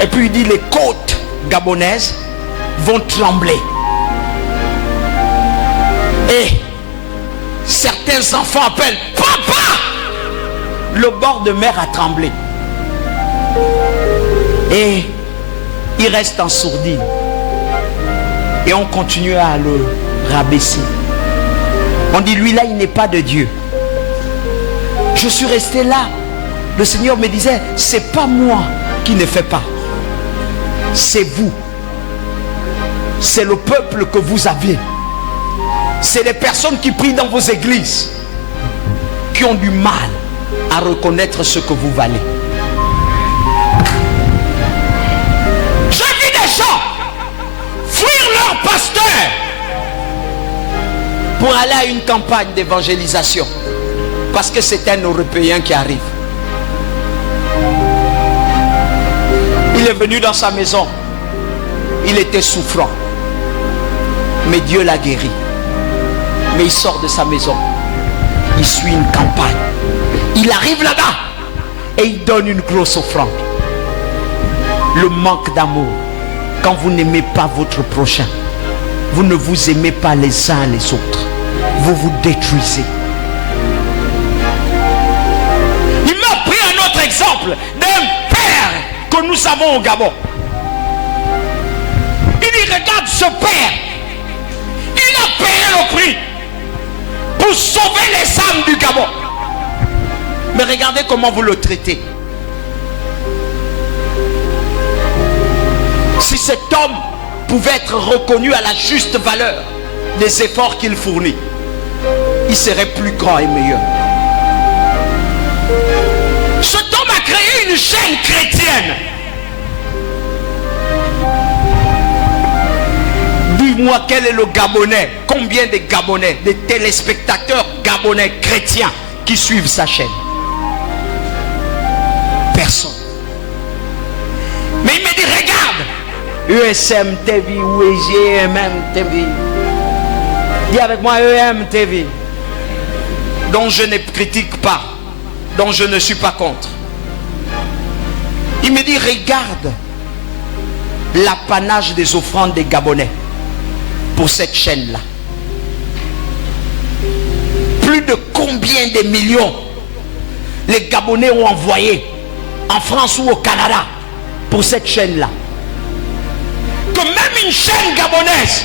Et puis il dit, les côtes gabonaises vont trembler. Et certains enfants appellent, papa! Le bord de mer a tremblé. Et il reste en sourdine. Et on continue à le rabaisser. On dit, lui là, il n'est pas de Dieu. Je suis resté là. Le Seigneur me disait, c'est pas moi qui ne fais pas. C'est vous. C'est le peuple que vous avez. C'est les personnes qui prient dans vos églises qui ont du mal à reconnaître ce que vous valez. J'ai vu des gens fuir leur pasteur pour aller à une campagne d'évangélisation parce que c'est un Européen qui arrive. Il est venu dans sa maison. Il était souffrant. Mais Dieu l'a guéri. Mais il sort de sa maison. Il suit une campagne. Il arrive là-bas. Et il donne une grosse offrande. Le manque d'amour. Quand vous n'aimez pas votre prochain. Vous ne vous aimez pas les uns les autres. Vous vous détruisez. Il m'a pris un autre exemple d'un père que nous avons au Gabon. Il dit, regarde ce père. Il a payé le prix pour sauver les âmes du Gabon. Mais regardez comment vous le traitez. cet homme pouvait être reconnu à la juste valeur des efforts qu'il fournit, il serait plus grand et meilleur. Cet homme a créé une chaîne chrétienne. Dis-moi quel est le Gabonais, combien de Gabonais, de téléspectateurs gabonais chrétiens qui suivent sa chaîne? Personne. Mais il me dit, regarde, ESM TV ou EGMM TV. Dis avec moi, EM TV, dont je ne critique pas, dont je ne suis pas contre. Il me dit, regarde l'apanage des offrandes des Gabonais pour cette chaîne-là. Plus de combien de millions les Gabonais ont envoyé en France ou au Canada pour cette chaîne-là. Que même une chaîne gabonaise,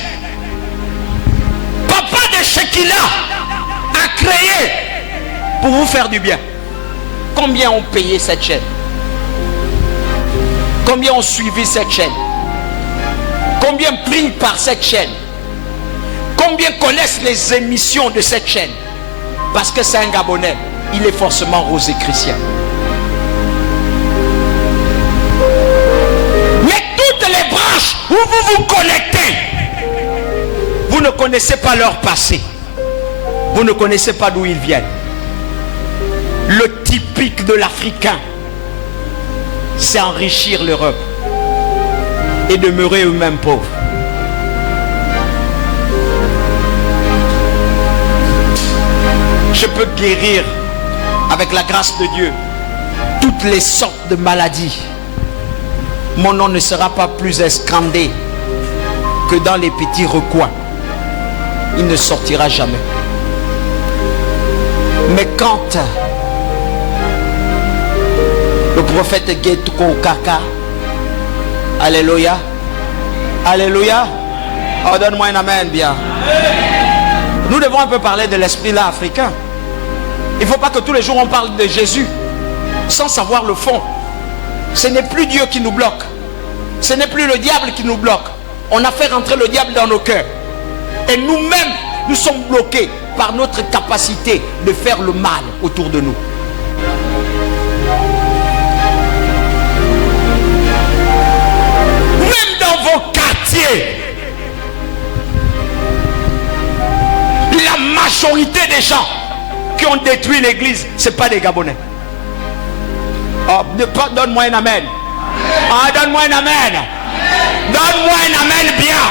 Papa de Shekinah a créé pour vous faire du bien. Combien ont payé cette chaîne? Combien ont suivi cette chaîne? Combien prient par cette chaîne? Combien connaissent les émissions de cette chaîne? Parce que c'est un Gabonais, il est forcément rosé chrétien. Mais toutes les branches où vous vous connectez, vous ne connaissez pas leur passé. Vous ne connaissez pas d'où ils viennent. Le typique de l'Africain, c'est enrichir l'Europe et demeurer eux-mêmes pauvres. Je peux guérir avec la grâce de Dieu toutes les sortes de maladies. Mon nom ne sera pas plus escandé que dans les petits recoins. Il ne sortira jamais. Mais quand le prophète Getko Kaka, alléluia, alléluia, oh, donne-moi un amen bien. Nous devons un peu parler de l'esprit là africain. Il ne faut pas que tous les jours on parle de Jésus sans savoir le fond. Ce n'est plus Dieu qui nous bloque. Ce n'est plus le diable qui nous bloque. On a fait rentrer le diable dans nos cœurs. Et nous-mêmes, nous sommes bloqués par notre capacité de faire le mal autour de nous. Même dans vos quartiers, la majorité des gens qui ont détruit l'église, ce n'est pas des Gabonais. Oh, donne-moi un amen. Ah, donne-moi un amen. Donne-moi un amen bien.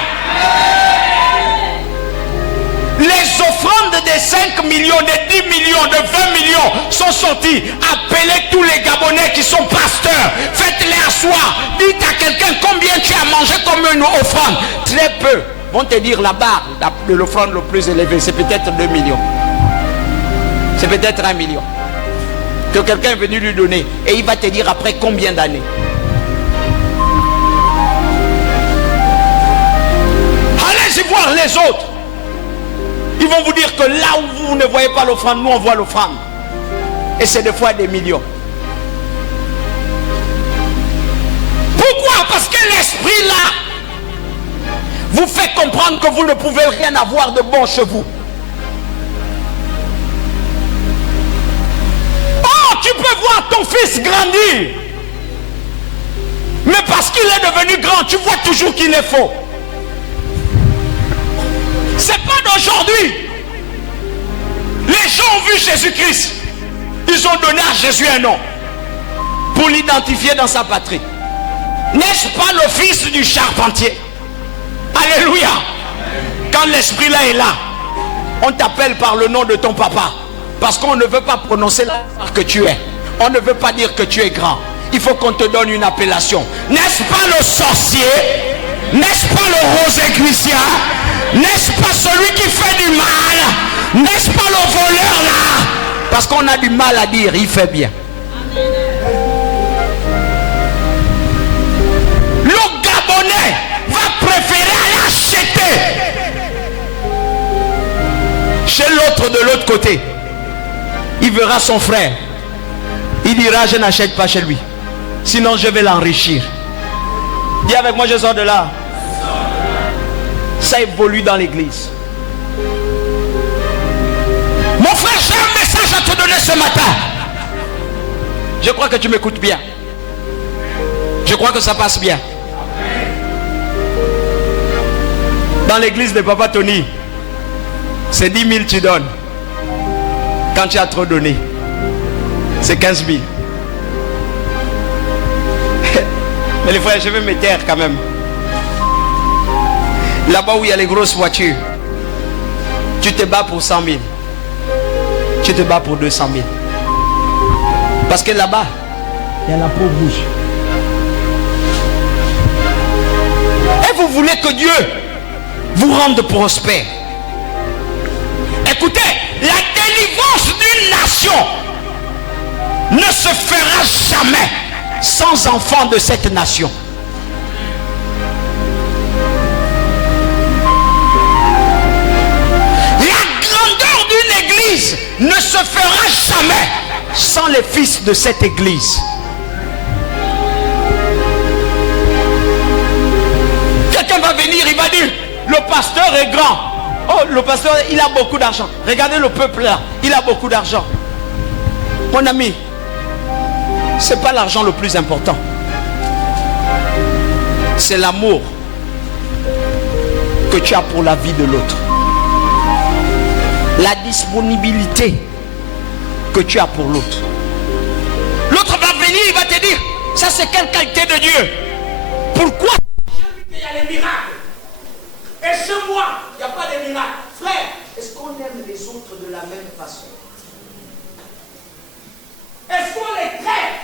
Les offrandes de 5 millions, de 10 millions, de 20 millions sont sorties. Appelez tous les Gabonais qui sont pasteurs. Faites-les asseoir. Dites à quelqu'un combien tu as mangé comme une offrande. Très peu vont te dire la barre de l'offrande le plus élevée. C'est peut-être 2 millions. C'est peut-être 1 million. Que quelqu'un est venu lui donner. Et il va te dire après combien d'années. Allez-y voir les autres. Ils vont vous dire que là où vous ne voyez pas l'offrande, nous on voit l'offrande. Et c'est des fois des millions. Pourquoi? Parce que l'esprit là vous fait comprendre que vous ne pouvez rien avoir de bon chez vous. Oh, tu peux voir ton fils grandir. Mais parce qu'il est devenu grand, tu vois toujours qu'il est faux. C'est pas d'aujourd'hui. Les gens ont vu Jésus-Christ. Ils ont donné à Jésus un nom pour l'identifier dans sa patrie. N'est-ce pas le fils du charpentier? Alléluia. Quand l'esprit là est là, on t'appelle par le nom de ton papa. Parce qu'on ne veut pas prononcer la que tu es. On ne veut pas dire que tu es grand. Il faut qu'on te donne une appellation. N'est-ce pas le sorcier? N'est-ce pas le rosé chrétien? N'est-ce pas celui qui fait du mal? N'est-ce pas le voleur là? Parce qu'on a du mal à dire, il fait bien. Le Gabonais va préférer aller acheter chez l'autre de l'autre côté. Il verra son frère. Il dira, je n'achète pas chez lui. Sinon je vais l'enrichir. Dis avec moi, je sors de là. Ça évolue dans l'église. Mon frère, j'ai un message à te donner ce matin. Je crois que tu m'écoutes bien. Je crois que ça passe bien. Dans l'église de Papa Tony, c'est 10 000 tu donnes. Quand tu as trop donné, c'est 15 000. Mais les frères, je vais me taire quand même. Là-bas où il y a les grosses voitures, tu te bats pour 100 000. Tu te bats pour 200 000. Parce que là-bas, il y a la peau rouge. Et vous voulez que Dieu vous rende prospère. Écoutez, la délivrance d'une nation ne se fera jamais sans enfants de cette nation. La grandeur d'une église ne se fera jamais sans les fils de cette église. Quelqu'un va venir, il va dire, le pasteur est grand. Oh, le pasteur, il a beaucoup d'argent. Regardez le peuple là, il a beaucoup d'argent. Mon ami, c'est pas l'argent le plus important. C'est l'amour que tu as pour la vie de l'autre. La disponibilité que tu as pour l'autre. L'autre va venir, il va te dire, ça c'est quelle qualité de Dieu? Pourquoi? Il y a les miracles. Et chez moi, il n'y a pas de miracles. Frère, est-ce qu'on aime les autres de la même façon? Est-ce qu'on les traite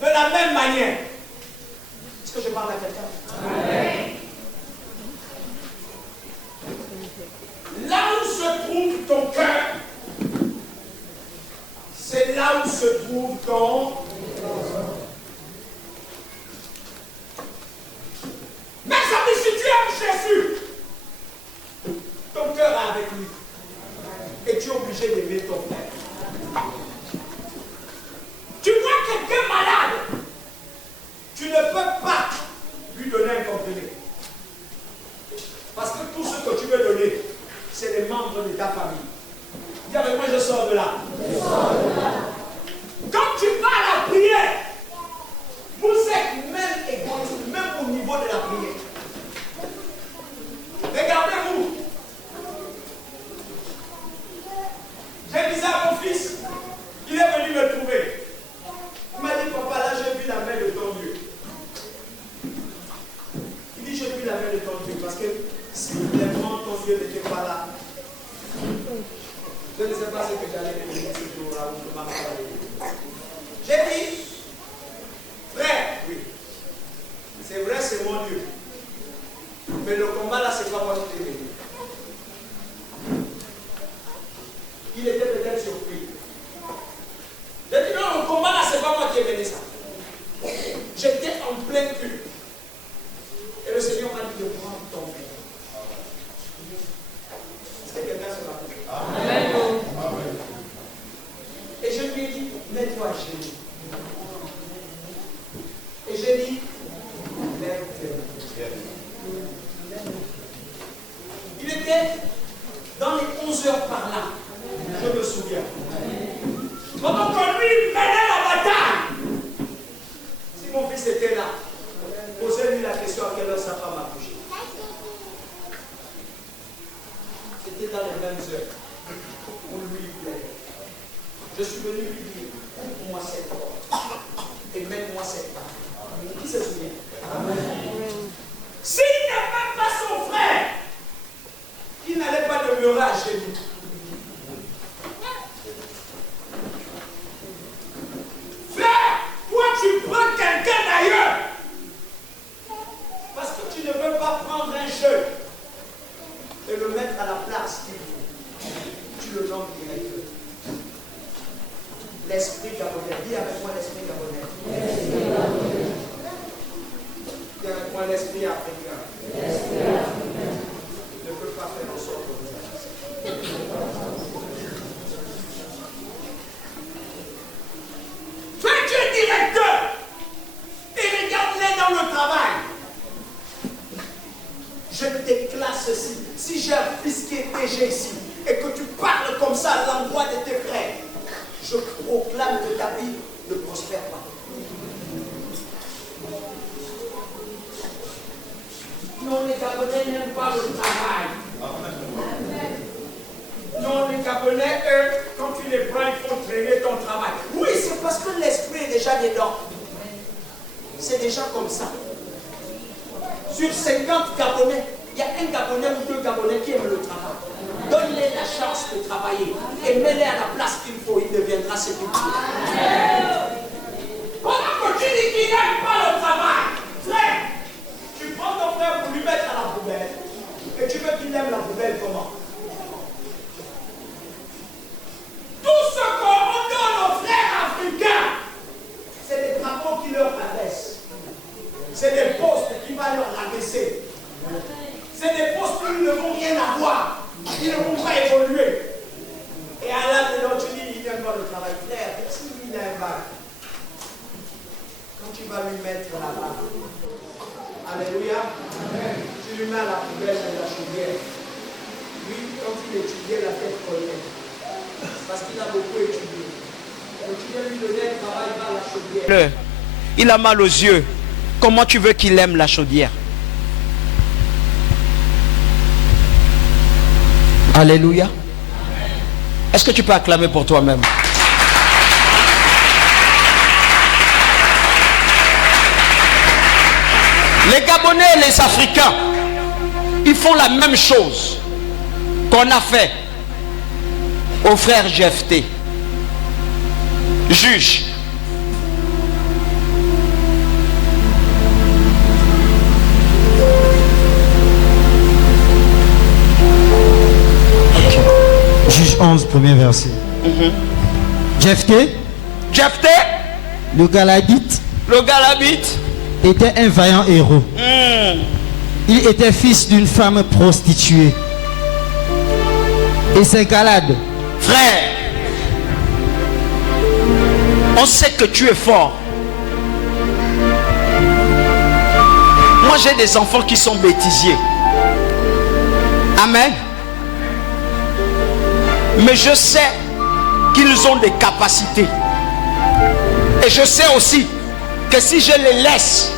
de la même manière? Est-ce que je parle à quelqu'un? Amen. Là où se trouve ton cœur, c'est là où se trouve ton... Mais si tu aimes Jésus, ton cœur est avec lui. Et tu es obligé d'aimer ton frère. Tu vois quelqu'un malade, tu ne peux pas lui donner un comprimé. Parce que tout ce que tu veux donner, c'est les membres de ta famille. Dis avec moi, je sors de là. Quand tu vas à la prière, vous êtes même égoïste, même au niveau de la prière. Regardez-vous. J'ai dit ça à mon fils. Il est venu me trouver. Il m'a dit, papa, là j'ai vu la main de ton Dieu. Il dit, j'ai vu la main de ton Dieu. Parce que si vraiment ton Dieu n'était pas là, je ne sais pas ce que j'allais te dire ce jour-là où je m'en parlais. J'ai dit, frère, oui, c'est vrai, c'est mon Dieu. Mais le combat là, c'est pas moi qui t'ai venu. Il était peut-être surpris. J'ai dit non, le combat là, c'est pas moi qui ai mené ça. J'étais en pleine culte. Et le Seigneur m'a dit de prendre ton frère. Est-ce que quelqu'un se rappelle? Amen. Et je lui ai dit, mets-toi à genoux. Et j'ai dit, lève-toi. Il était dans les 11 heures par là. Je me souviens. Pendant que lui menait la bataille. Si mon fils était là, posez-lui la question à quelle heure sa femme a couché. C'était dans les mêmes heures. Pour lui plaire. Je suis venu lui dire, coupe-moi cette porte et mets-moi cette barre. Qui se souvient? Amen. S'il n'aimait pas son frère, il n'allait pas demeurer à genoux. Frère, toi tu prends quelqu'un d'ailleurs. Parce que tu ne veux pas prendre un jeune et le mettre à la place qu'il faut. Tu le nommes directeur. L'esprit gabonais. Dis avec moi l'esprit gabonais. Dis avec moi l'esprit africain. Ne peut pas faire en sorte que vous agissez. Fais tu es directeur et regarde-les dans le travail. je déclare ceci. Si j'ai un fils qui est DG ici et que tu parles comme ça à l'endroit de tes frères, je proclame que ta vie ne prospère pas. Non, les Gabonais n'aiment pas le travail. Non, les Gabonais, eux, quand tu les prends, ils font traîner ton travail. Oui, c'est parce que l'esprit est déjà dedans. C'est déjà comme ça. Sur 50 Gabonais, il y a un Gabonais ou deux Gabonais qui aiment le travail. Donne-les la chance de travailler et mets-les à la place qu'il faut, il deviendra ce qu'il faut. Pendant que tu dis qu'il n'aime pas le travail, frère, tu prends ton frère pour lui mettre à la poubelle et tu veux qu'il aime la poubelle comment? Tout ce qu'on donne aux frères africains, c'est des drapeaux qui leur adressent. C'est des postes qui vont leur adresser. C'est des postes qui ne vont rien avoir. Ils ne vont pas évoluer. Et à l'âge de l'autre, tu dis, il n'aime pas le travail. Frère, s'il a un bac, quand tu vas lui mettre là-bas, alléluia, tu lui mets à la poubelle de la chaudière. Lui, quand il étudiait, la tête collée. Parce qu'il a beaucoup étudié. Donc tu viens lui donner un travail dans la chaudière. Il a mal aux yeux. Comment tu veux qu'il aime la chaudière? Alléluia. Est-ce que tu peux acclamer pour toi-même? Les Gabonais et les Africains, ils font la même chose qu'on a fait au frère Jephthé. Juge. Juge 11, premier verset. Jephthé, le Galadite, était un vaillant héros. Il était fils d'une femme prostituée. Et c'est Galad. Frère, on sait que tu es fort. Moi j'ai des enfants qui sont bêtisiers. Amen. Mais je sais qu'ils ont des capacités. Et je sais aussi que si je les laisse,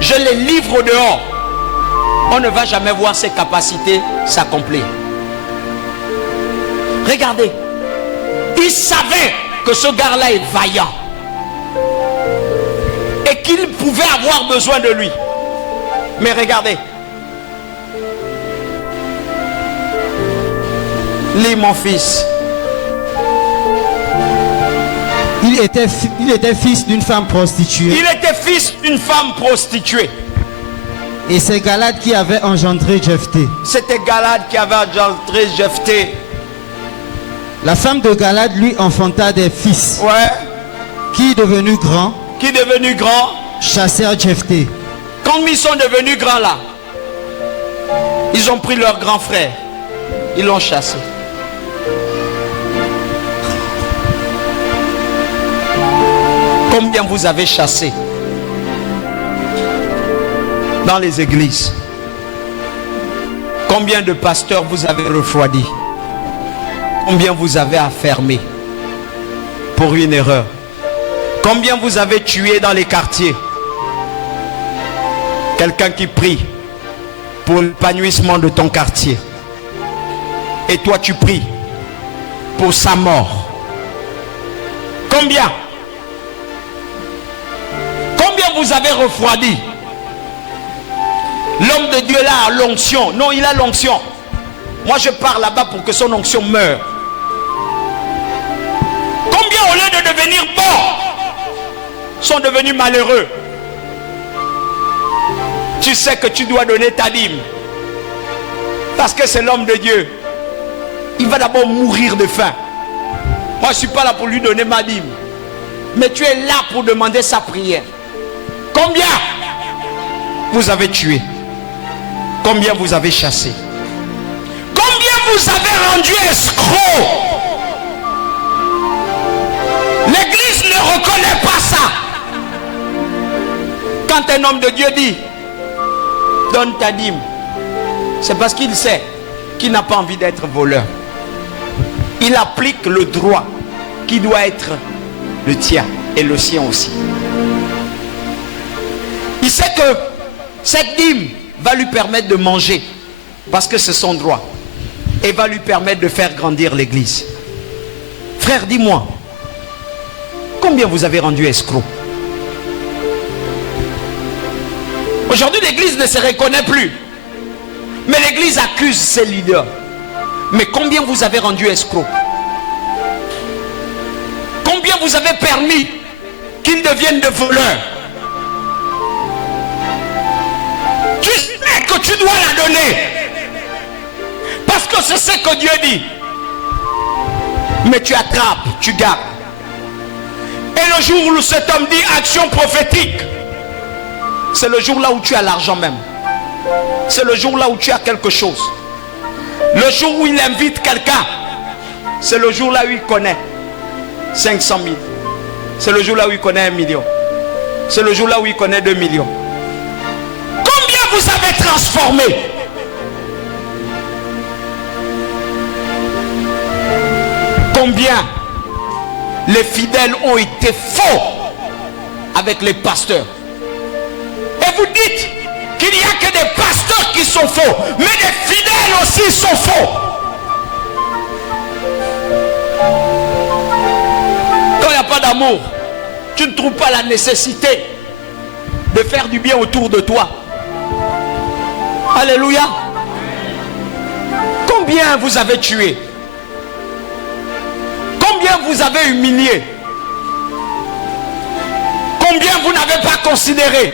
je les livre au dehors, on ne va jamais voir ces capacités s'accomplir. Regardez, il savait que ce gars-là est vaillant et qu'il pouvait avoir besoin de lui. Mais regardez, lis mon fils. Il était fils d'une femme prostituée. Il était fils d'une femme prostituée. Et c'est Galad qui avait engendré Jephthé. C'était Galad qui avait engendré Jephthé. La femme de Galad lui enfanta des fils. Ouais. Qui devenus grands chassèrent Jephthé. Quand ils sont devenus grands là, ils ont pris leur grand frère, ils l'ont chassé. Combien vous avez chassé dans les églises? Combien de pasteurs vous avez refroidis? Combien vous avez affermé pour une erreur? Combien vous avez tué dans les quartiers? Quelqu'un qui prie pour l'épanouissement de ton quartier. Et toi tu pries pour sa mort. Combien? Combien vous avez refroidi? L'homme de Dieu là a l'onction. Non, il a l'onction. Moi je pars là-bas pour que son onction meure. Combien au lieu de devenir bons sont devenus malheureux? Tu sais que tu dois donner ta dîme. Parce que c'est l'homme de Dieu. Il va d'abord mourir de faim. Moi je ne suis pas là pour lui donner ma dîme. Mais tu es là pour demander sa prière. Combien vous avez tué? Combien vous avez chassé? Combien vous avez rendu escroc? L'église ne reconnaît pas ça. Quand un homme de Dieu dit donne ta dîme, C'est parce qu'il sait qu'il n'a pas envie d'être voleur. Il applique le droit qui doit être le tien et le sien aussi. Il sait que cette dîme va lui permettre de manger parce que c'est son droit et va lui permettre de faire grandir l'église. Frère, dis-moi, combien vous avez rendu escroc? Aujourd'hui, l'église ne se reconnaît plus. Mais l'église accuse ses leaders. Mais combien vous avez rendu escroc? Combien vous avez permis qu'ils deviennent des voleurs? Tu sais que tu dois la donner. Parce que c'est ce que Dieu dit. Mais tu attrapes, tu gardes. Et le jour où cet homme dit action prophétique, c'est le jour là où tu as l'argent même. C'est le jour là où tu as quelque chose. Le jour où il invite quelqu'un, c'est le jour là où il connaît 500 000. C'est le jour là où il connaît 1 million. C'est le jour là où il connaît 2 millions. Combien vous avez transformé? Combien les fidèles ont été faux avec les pasteurs? Et vous dites qu'il n'y a que des pasteurs qui sont faux, mais des fidèles aussi sont faux. Quand il n'y a pas d'amour, tu ne trouves pas la nécessité de faire du bien autour de toi. Alléluia. Combien vous avez tué? Combien vous avez humilié? Combien vous n'avez pas considéré?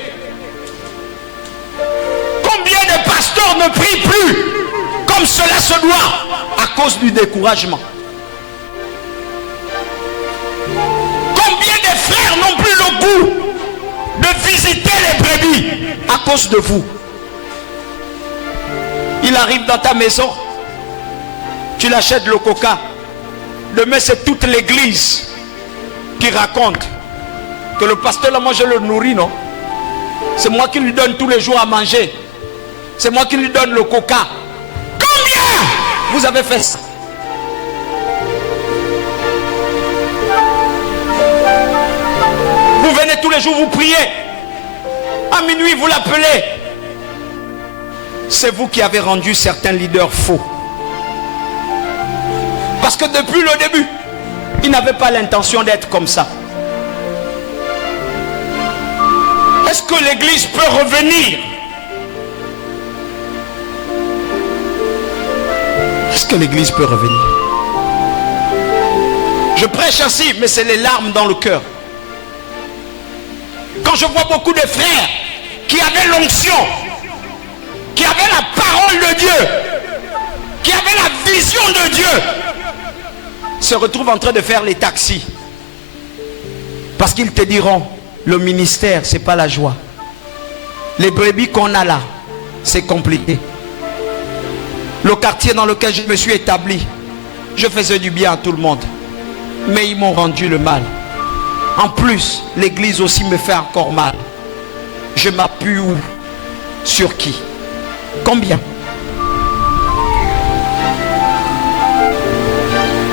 Combien de pasteurs ne prient plus comme cela se doit à cause du découragement? Combien de frères n'ont plus le goût de visiter les brebis à cause de vous? Il arrive dans ta maison, tu l'achètes le coca. Demain c'est toute l'église qui raconte que le pasteur là, moi je le nourris, non? C'est moi qui lui donne tous les jours à manger. C'est moi qui lui donne le coca. Combien vous avez fait ça? Vous venez tous les jours, vous priez. À minuit, vous l'appelez. C'est vous qui avez rendu certains leaders faux. Parce que depuis le début, ils n'avaient pas l'intention d'être comme ça. Est-ce que l'église peut revenir? Est-ce que l'église peut revenir? Je prêche ainsi, mais c'est les larmes dans le cœur. Quand je vois beaucoup de frères qui avaient l'onction, qui avaient la parole de Dieu, qui avaient la vision de Dieu, se retrouvent en train de faire les taxis. Parce qu'ils te diront, le ministère, c'est pas la joie. Les brebis qu'on a là, c'est compliqué. Le quartier dans lequel je me suis établi, je faisais du bien à tout le monde. Mais ils m'ont rendu le mal. En plus, l'église aussi me fait encore mal. Je m'appuie où? Sur qui? Combien?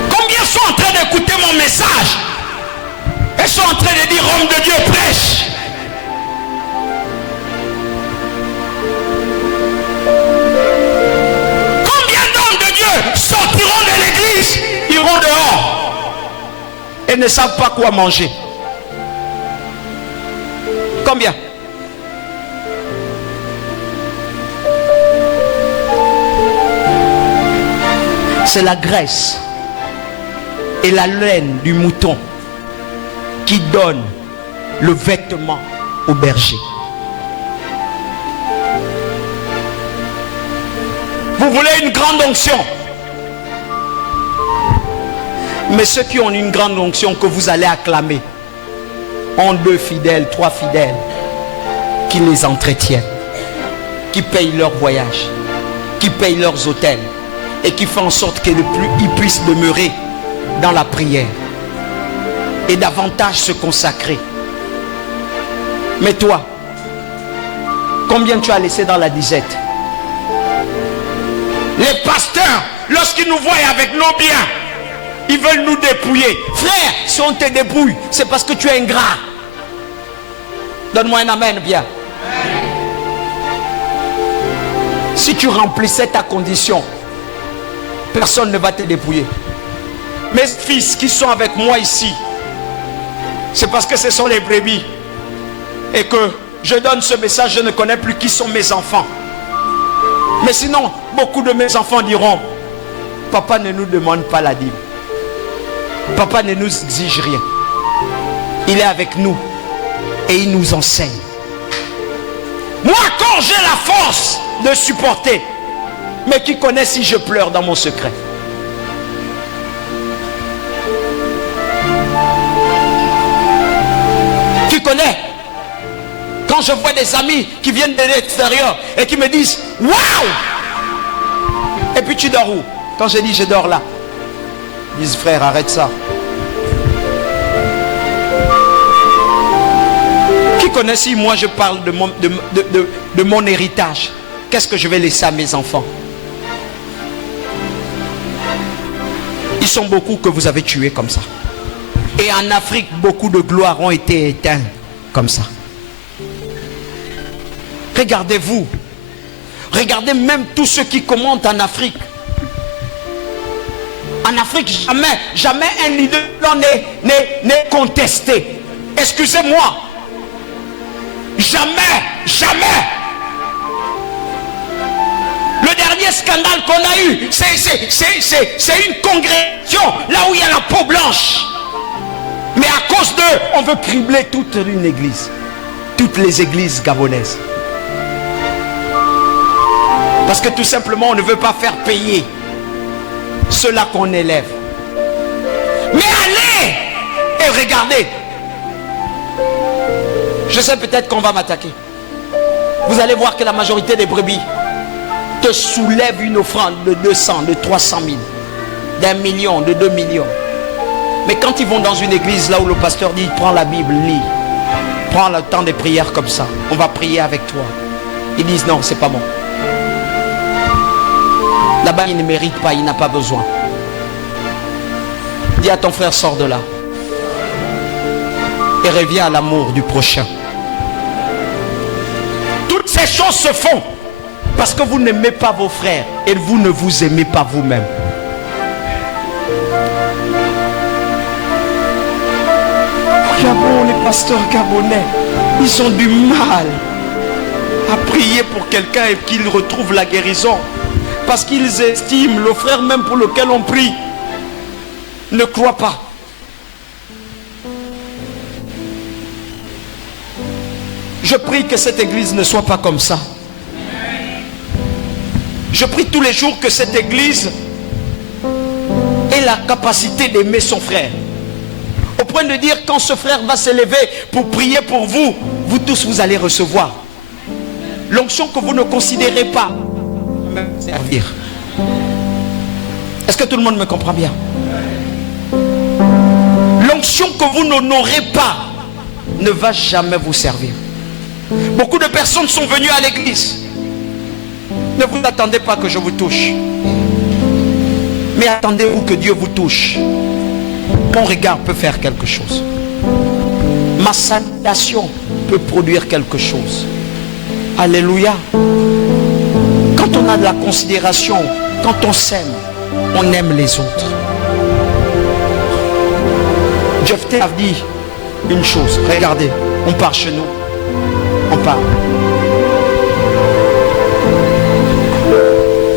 Combien sont en train d'écouter mon message et sont en train de dire homme de Dieu prêche? Combien d'hommes de Dieu sortiront de l'église, iront dehors et ne savent pas quoi manger? Combien? C'est la graisse et la laine du mouton qui donne le vêtement au berger. Vous voulez une grande onction? Mais ceux qui ont une grande onction que vous allez acclamer ont 2 fidèles, 3 fidèles qui les entretiennent, qui payent leur voyage, qui payent leurs hôtels et qui font en sorte qu'ils puissent demeurer dans la prière et davantage se consacrer. Mais toi, combien tu as laissé dans la disette? Les pasteurs, lorsqu'ils nous voient avec nos biens, ils veulent nous dépouiller. Frère, si on te dépouille, c'est parce que tu es ingrat. Donne-moi un amen, bien. Si tu remplissais ta condition, personne ne va te dépouiller. Mes fils qui sont avec moi ici, c'est parce que ce sont les brebis. Et que je donne ce message, je ne connais plus qui sont mes enfants. Mais sinon, beaucoup de mes enfants diront, papa ne nous demande pas la dîme. Papa ne nous exige rien. Il est avec nous et il nous enseigne. Moi, quand j'ai la force de supporter, mais qui connaît si je pleure dans mon secret? Qui connaît? Quand je vois des amis qui viennent de l'extérieur et qui me disent waouh! Et puis tu dors où? Quand je dis je dors là, ils disent frère, arrête ça. Qui connaît si moi je parle de mon héritage? Qu'est-ce que je vais laisser à mes enfants? Ils sont beaucoup que vous avez tués comme ça. Et en Afrique, beaucoup de gloires ont été éteintes comme ça. Regardez-vous. Regardez même tous ceux qui commentent en Afrique. En Afrique, jamais un leader n'est contesté. Excusez-moi. Jamais. Le dernier scandale qu'on a eu, c'est une congrégation là où il y a la peau blanche. Mais à cause d'eux, on veut cribler toute une église. Toutes les églises gabonaises. Parce que tout simplement, on ne veut pas faire payer ceux-là qu'on élève. Mais allez et regardez. Je sais peut-être qu'on va m'attaquer. Vous allez voir que la majorité des brebis te soulèvent une offrande de 200, de 300 000, d'1 million, de 2 millions. Mais quand ils vont dans une église là où le pasteur dit prends la Bible, lis, prends le temps des prières comme ça, on va prier avec toi, ils disent non, c'est pas bon. Là-bas il ne mérite pas, il n'a pas besoin. Dis à ton frère, sors de là et reviens à l'amour du prochain. Toutes ces choses se font parce que vous n'aimez pas vos frères et vous ne vous aimez pas vous-même. Gabon, les pasteurs gabonais, ils ont du mal à prier pour quelqu'un et qu'il retrouve la guérison. Parce qu'ils estiment le frère même pour lequel on prie ne croit pas. Je prie que cette église ne soit pas comme ça. Je prie tous les jours que cette église ait la capacité d'aimer son frère. Au point de dire, quand ce frère va se lever pour prier pour vous, vous tous vous allez recevoir l'onction que vous ne considérez pas servir. Est-ce que tout le monde me comprend bien? L'onction que vous n'honorez pas ne va jamais vous servir. Beaucoup de personnes sont venues à l'église. Ne vous attendez pas que je vous touche, mais attendez-vous que Dieu vous touche. Mon regard peut faire quelque chose. Ma salutation peut produire quelque chose. Alléluia. Quand on a de la considération, quand on s'aime, on aime les autres. Jephthé a dit une chose. Regardez, on part chez nous. On part.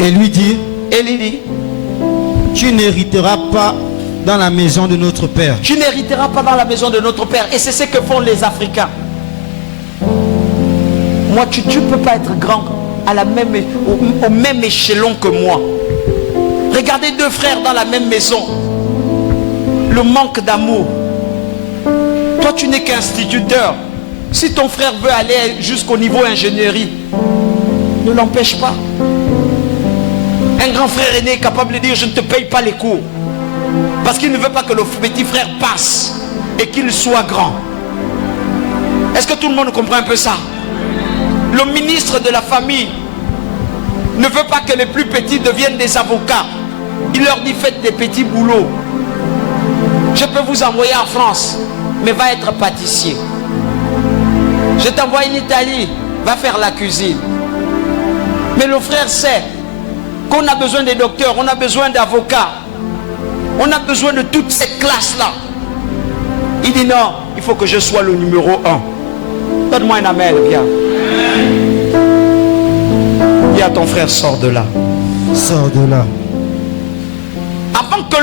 Et lui dit, Élie dit, tu n'hériteras pas dans la maison de notre père. tu n'hériteras pas dans la maison de notre père. Et c'est ce que font les Africains. Moi, tu ne peux pas être grand à la même, au même échelon que moi. Regardez deux frères dans la même maison. Le manque d'amour. Toi, tu n'es qu'instituteur. Si ton frère veut aller jusqu'au niveau ingénierie, ne l'empêche pas. Un grand frère aîné est capable de dire, je ne te paye pas les cours. Parce qu'il ne veut pas que le petit frère passe et qu'il soit grand. Est-ce que tout le monde comprend un peu ça? Le ministre de la famille ne veut pas que les plus petits deviennent des avocats. Il leur dit faites des petits boulots. Je peux vous envoyer en France, mais va être pâtissier. Je t'envoie en Italie, va faire la cuisine. Mais le frère sait qu'on a besoin des docteurs, on a besoin d'avocats, on a besoin de toute cette classe-là. Il dit non, il faut que je sois le numéro 1. Donne-moi un amen, viens. Dis à ton frère, sors de là. Sors de là. Avant que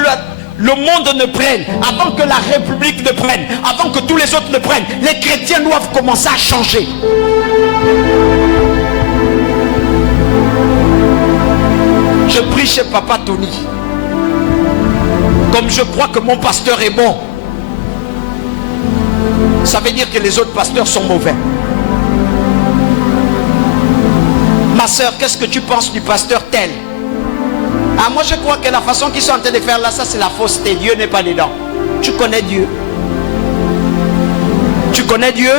le monde ne prenne, avant que la République ne prenne, avant que tous les autres ne prennent, les chrétiens doivent commencer à changer. Je prie chez Papa Tony. Comme je crois que mon pasteur est bon, ça veut dire que les autres pasteurs sont mauvais. Ma soeur, qu'est-ce que tu penses du pasteur tel? Ah, moi je crois que la façon qu'ils sont en train de faire là, ça c'est la fausseté. Dieu n'est pas dedans. Tu connais Dieu? Tu connais Dieu?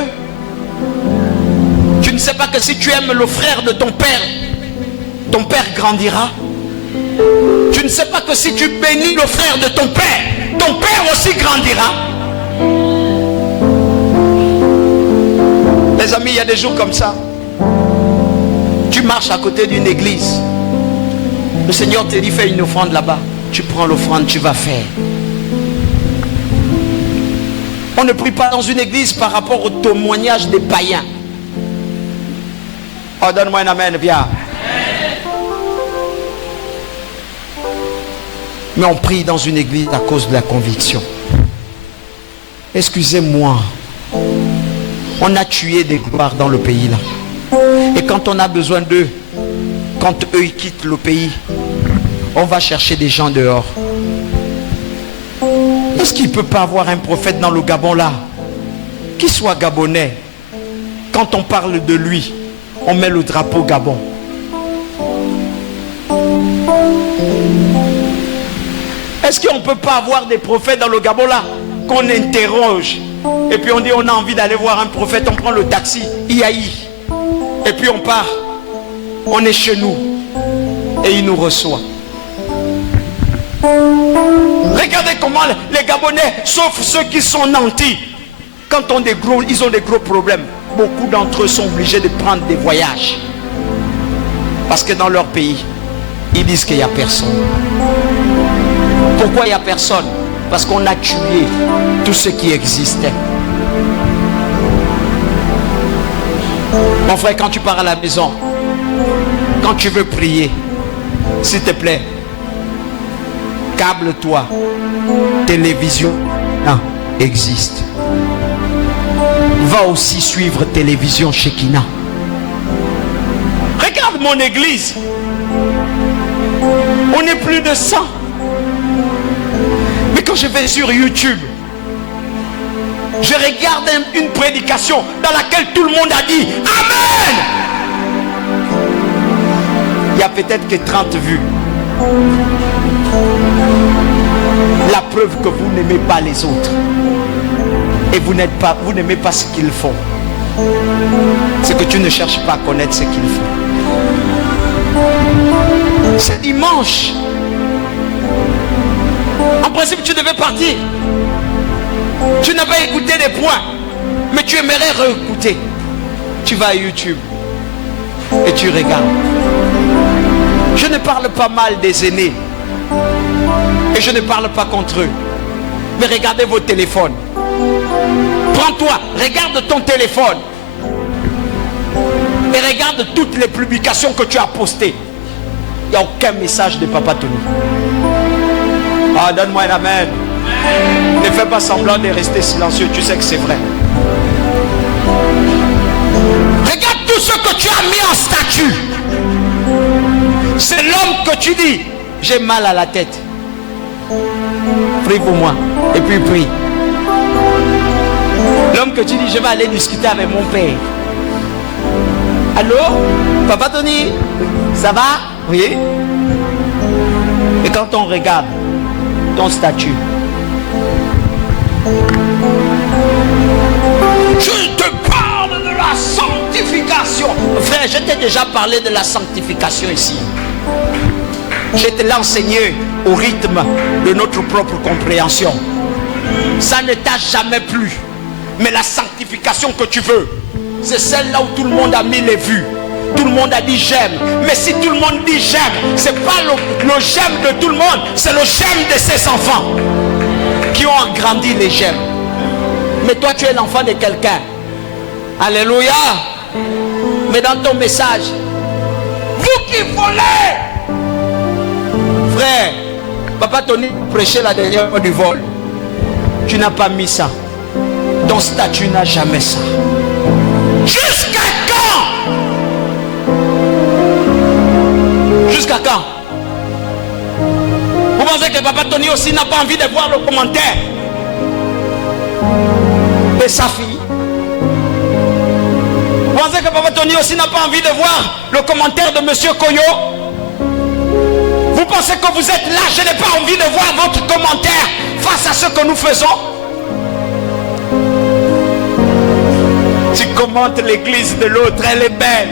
Tu ne sais pas que si tu aimes le frère de ton père grandira. Tu ne sais pas que si tu bénis le frère de ton père aussi grandira. Les amis, il y a des jours comme ça. Tu marches à côté d'une église. Le Seigneur te dit fais une offrande là-bas. Tu prends l'offrande, tu vas faire. On ne prie pas dans une église par rapport au témoignage des païens. Oh, donne-moi un amen, viens. Mais on prie dans une église à cause de la conviction. Excusez-moi. On a tué des gloires dans le pays là. Et quand on a besoin d'eux, quand eux ils quittent le pays, on va chercher des gens dehors. Est-ce qu'il ne peut pas avoir un prophète dans le Gabon là, qui soit gabonais? Quand on parle de lui, on met le drapeau Gabon. Est-ce qu'on ne peut pas avoir des prophètes dans le Gabon là, qu'on interroge, et puis on dit on a envie d'aller voir un prophète, on prend le taxi, IAI, et puis on part, on est chez nous, et il nous reçoit. Regardez comment les Gabonais, sauf ceux qui sont nantis, quand ils ont des gros problèmes, beaucoup d'entre eux sont obligés de prendre des voyages. Parce que dans leur pays, ils disent qu'il n'y a personne. Pourquoi il n'y a personne? Parce qu'on a tué tout ce qui existait. Mon frère, quand tu pars à la maison, quand tu veux prier, s'il te plaît, câble-toi. Télévision existe. Va aussi suivre télévision Shekinah. Regarde mon église. On est plus de 100. Mais quand je vais sur YouTube, je regarde une prédication dans laquelle tout le monde a dit Amen. Il y a peut-être que 30 vues. La preuve que vous n'aimez pas les autres. Et vous n'aimez pas ce qu'ils font. C'est que tu ne cherches pas à connaître ce qu'ils font. C'est dimanche. En principe, tu devais partir. Tu n'as pas écouté des points, mais tu aimerais réécouter. Tu vas à YouTube et tu regardes. Je ne parle pas mal des aînés et je ne parle pas contre eux. Mais regardez vos téléphones. Prends-toi, regarde ton téléphone et regarde toutes les publications que tu as postées. Il n'y a aucun message de Papa Tony. Ah, donne-moi un amen. Ne fais pas semblant de rester silencieux, tu sais que c'est vrai. Regarde tout ce que tu as mis en statut. C'est l'homme que tu dis j'ai mal à la tête. Prie pour moi. Et puis prie. L'homme que tu dis je vais aller discuter avec mon père. Allô? Papa Tony? Ça va? Oui. Et quand on regarde ton statut, je te parle de la sanctification. Frère, je t'ai déjà parlé de la sanctification. sanctification ici. Je te l'ai enseigné au rythme de notre propre compréhension. Ça ne t'a jamais plu. Mais la sanctification que tu veux, c'est celle-là où tout le monde a mis les vues. Tout le monde a dit j'aime. Mais si tout le monde dit j'aime, c'est pas le j'aime de tout le monde, c'est le j'aime de ses enfants qui ont agrandi les j'aime. Mais toi tu es l'enfant de quelqu'un. Alléluia. Mais dans ton message, vous qui volez, frère, Papa Tony prêchait la dernière fois du vol. Tu n'as pas mis ça. Ton statut n'a jamais ça. Jusqu'à quand? Jusqu'à quand? Vous pensez que Papa Tony aussi n'a pas envie de voir le commentaire de sa fille? Vous pensez que Papa Tony aussi n'a pas envie de voir le commentaire de Monsieur Koyo? Vous pensez que vous êtes là, je n'ai pas envie de voir votre commentaire face à ce que nous faisons? Tu commentes l'église de l'autre, elle est belle.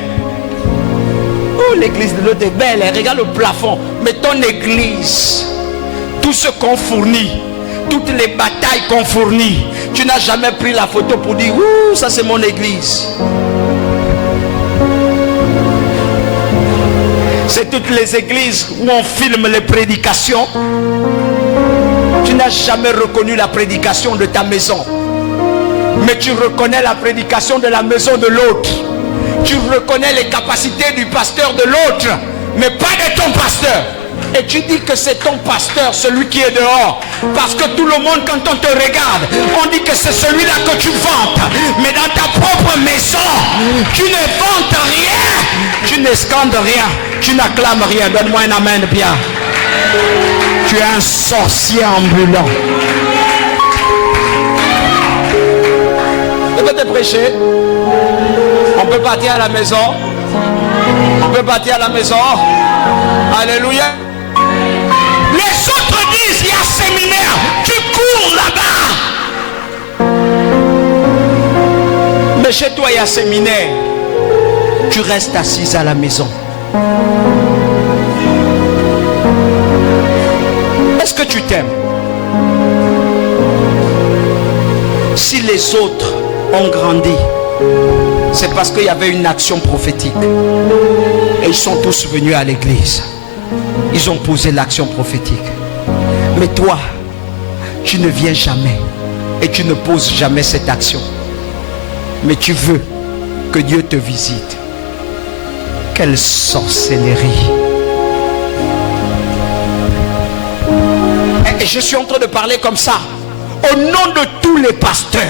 Oh, l'église de l'autre est belle, elle regarde le plafond. Mais ton église, tout ce qu'on fournit, toutes les batailles qu'on fournit, tu n'as jamais pris la photo pour dire, ouh, ça c'est mon église. C'est toutes les églises où on filme les prédications. Tu n'as jamais reconnu la prédication de ta maison. Mais tu reconnais la prédication de la maison de l'autre. Tu reconnais les capacités du pasteur de l'autre, mais pas de ton pasteur. Et tu dis que c'est ton pasteur, celui qui est dehors. Parce que tout le monde, quand on te regarde, on dit que c'est celui-là que tu vantes. Mais dans ta propre maison, tu ne vantes rien. Tu ne scandes rien. Tu n'acclames rien. Donne-moi un amen bien. Tu es un sorcier ambulant. Je peux te prêcher. On peut partir à la maison. On peut partir à la maison. Alléluia. Les autres disent il y a séminaire. Tu cours là-bas. Mais chez toi il y a séminaire. Tu restes assise à la maison. Est-ce que tu t'aimes? Si les autres ont grandi, c'est parce qu'il y avait une action prophétique. Et ils sont tous venus à l'église. Ils ont posé l'action prophétique. Mais toi, tu ne viens jamais. Et tu ne poses jamais cette action. Mais tu veux que Dieu te visite. Quelle sorcellerie. Et je suis en train de parler comme ça. Au nom de tous les pasteurs.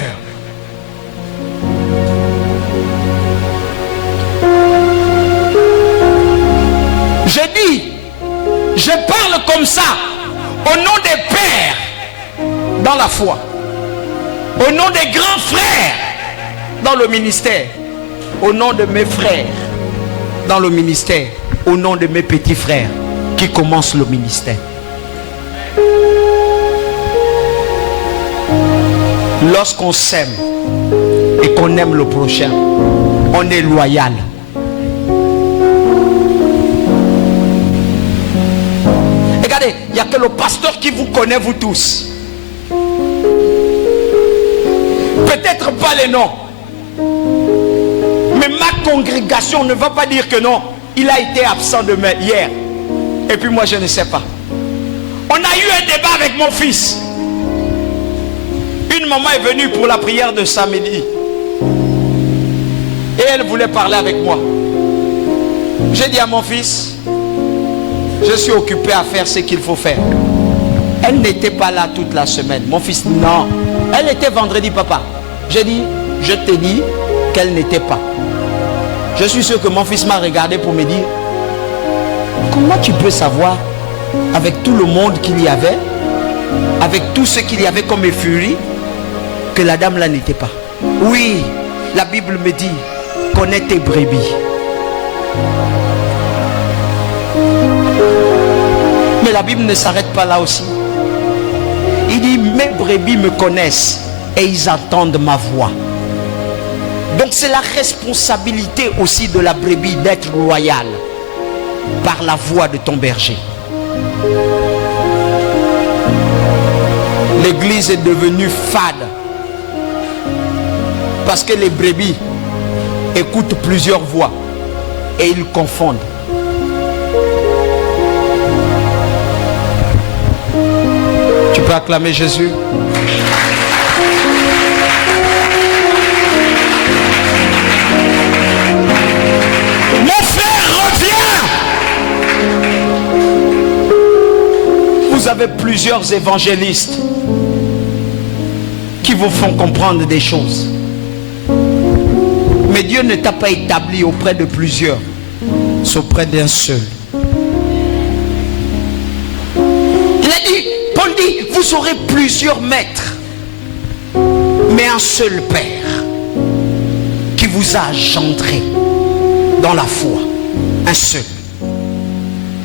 Je dis, je parle comme ça au nom des pères dans la foi, au nom des grands frères dans le ministère, au nom de mes frères dans le ministère, au nom de mes petits frères qui commencent le ministère. Lorsqu'on s'aime et qu'on aime le prochain, on est loyal. Regardez, il n'y a que le pasteur qui vous connaît, vous tous. Peut-être pas les noms. Mais ma congrégation ne va pas dire que non. Il a été absent de hier. Et puis moi je ne sais pas. On a eu un débat avec mon fils. Une maman est venue pour la prière de samedi. Et elle voulait parler avec moi. J'ai dit à mon fils, je suis occupé à faire ce qu'il faut faire. Elle n'était pas là toute la semaine. Mon fils, non. Elle était vendredi, papa. J'ai dit, je te dis qu'elle n'était pas. Je suis sûr que mon fils m'a regardé pour me dire, comment tu peux savoir, avec tout le monde qu'il y avait, avec tout ce qu'il y avait comme furie, que la dame là n'était pas? Oui, la Bible me dit, connais tes brebis. Mais la Bible ne s'arrête pas là aussi. Il dit, mes brebis me connaissent et ils entendent ma voix. Donc c'est la responsabilité aussi de la brebis d'être loyale. par la voix de ton berger. L'église est devenue fade parce que les brebis écoutent plusieurs voix et ils confondent. Tu peux acclamer Jésus. Mon frère, reviens. Vous avez plusieurs évangélistes qui vous font comprendre des choses. Mais Dieu ne t'a pas établi auprès de plusieurs, c'est auprès d'un seul. Il a dit, Paul dit, vous aurez plusieurs maîtres, mais un seul Père qui vous a engendré dans la foi. Un seul.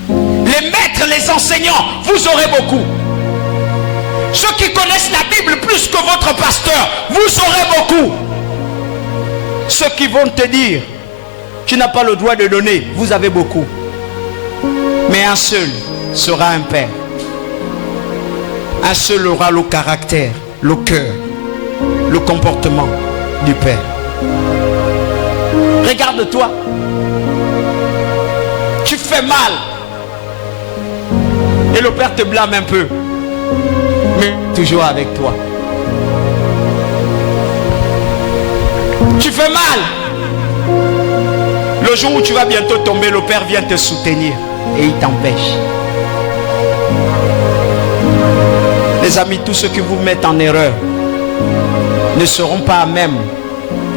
Les maîtres, les enseignants, vous aurez beaucoup. Ceux qui connaissent la Bible plus que votre pasteur, vous aurez beaucoup. Ceux qui vont te dire, tu n'as pas le droit de donner, vous avez beaucoup. Mais un seul sera un père. Un seul aura le caractère, le cœur, le comportement du père. Regarde-toi. Tu fais mal. Et le père te blâme un peu. Mais toujours avec toi. Tu fais mal. Le jour où tu vas bientôt tomber, le père vient te soutenir et il t'empêche. Les amis, tous ceux qui vous mettent en erreur ne seront pas à même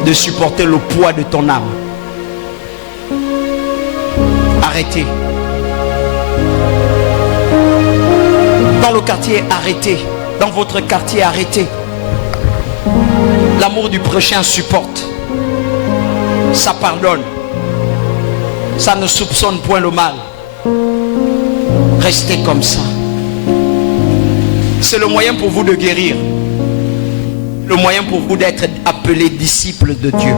de supporter le poids de ton âme. Arrêtez. Dans le quartier, arrêtez. Dans votre quartier, arrêtez. L'amour du prochain supporte. Ça pardonne. Ça ne soupçonne point le mal. Restez comme ça. C'est le moyen pour vous de guérir. Le moyen pour vous d'être appelés disciples de Dieu.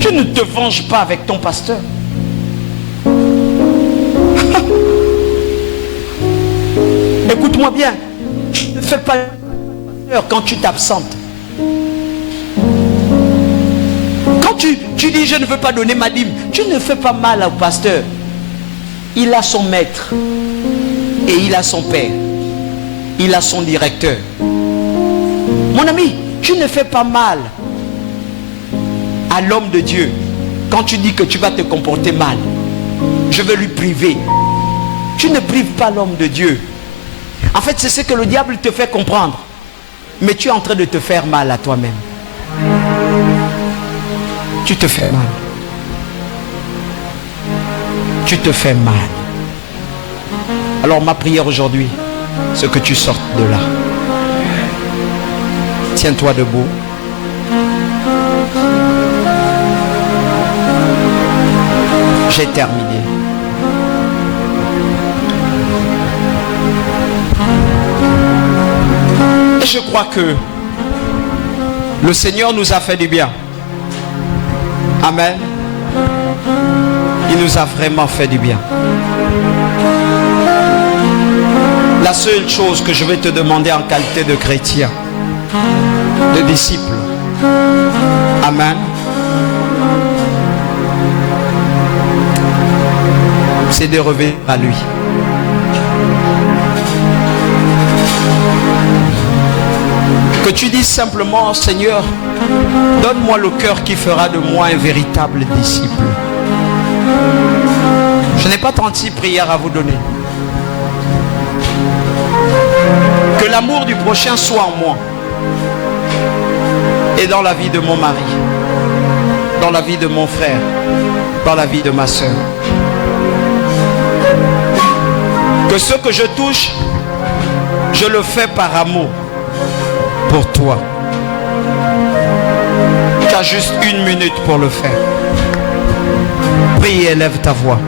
Tu ne te venges pas avec ton pasteur. Écoute-moi bien. Ne fais pas peur quand tu t'absentes. Quand tu dis je ne veux pas donner ma dîme, tu ne fais pas mal au pasteur. Il a son maître et il a son père. Il a son directeur. Mon ami, tu ne fais pas mal à l'homme de Dieu quand tu dis que tu vas te comporter mal. Je veux lui priver. Tu ne prives pas l'homme de Dieu. En fait, c'est ce que le diable te fait comprendre. Mais tu es en train de te faire mal à toi-même. Tu te fais mal. Tu te fais mal. Alors ma prière aujourd'hui, c'est que tu sortes de là. Tiens-toi debout. J'ai terminé. Et je crois que le Seigneur nous a fait du bien. Amen. Il nous a vraiment fait du bien. La seule chose que je vais te demander en qualité de chrétien, de disciple, amen, c'est de revenir à lui. Que tu dises simplement, Seigneur, donne-moi le cœur qui fera de moi un véritable disciple. Je n'ai pas 36 prières à vous donner. Que l'amour du prochain soit en moi et dans la vie de mon mari, dans la vie de mon frère, dans la vie de ma soeur. Que ce que je touche, je le fais par amour pour toi. Tu as juste 1 minute pour le faire. Prie et élève ta voix.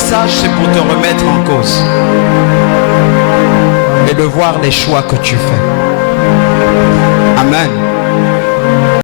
message, c'est pour te remettre en cause et de voir les choix que tu fais. Amen.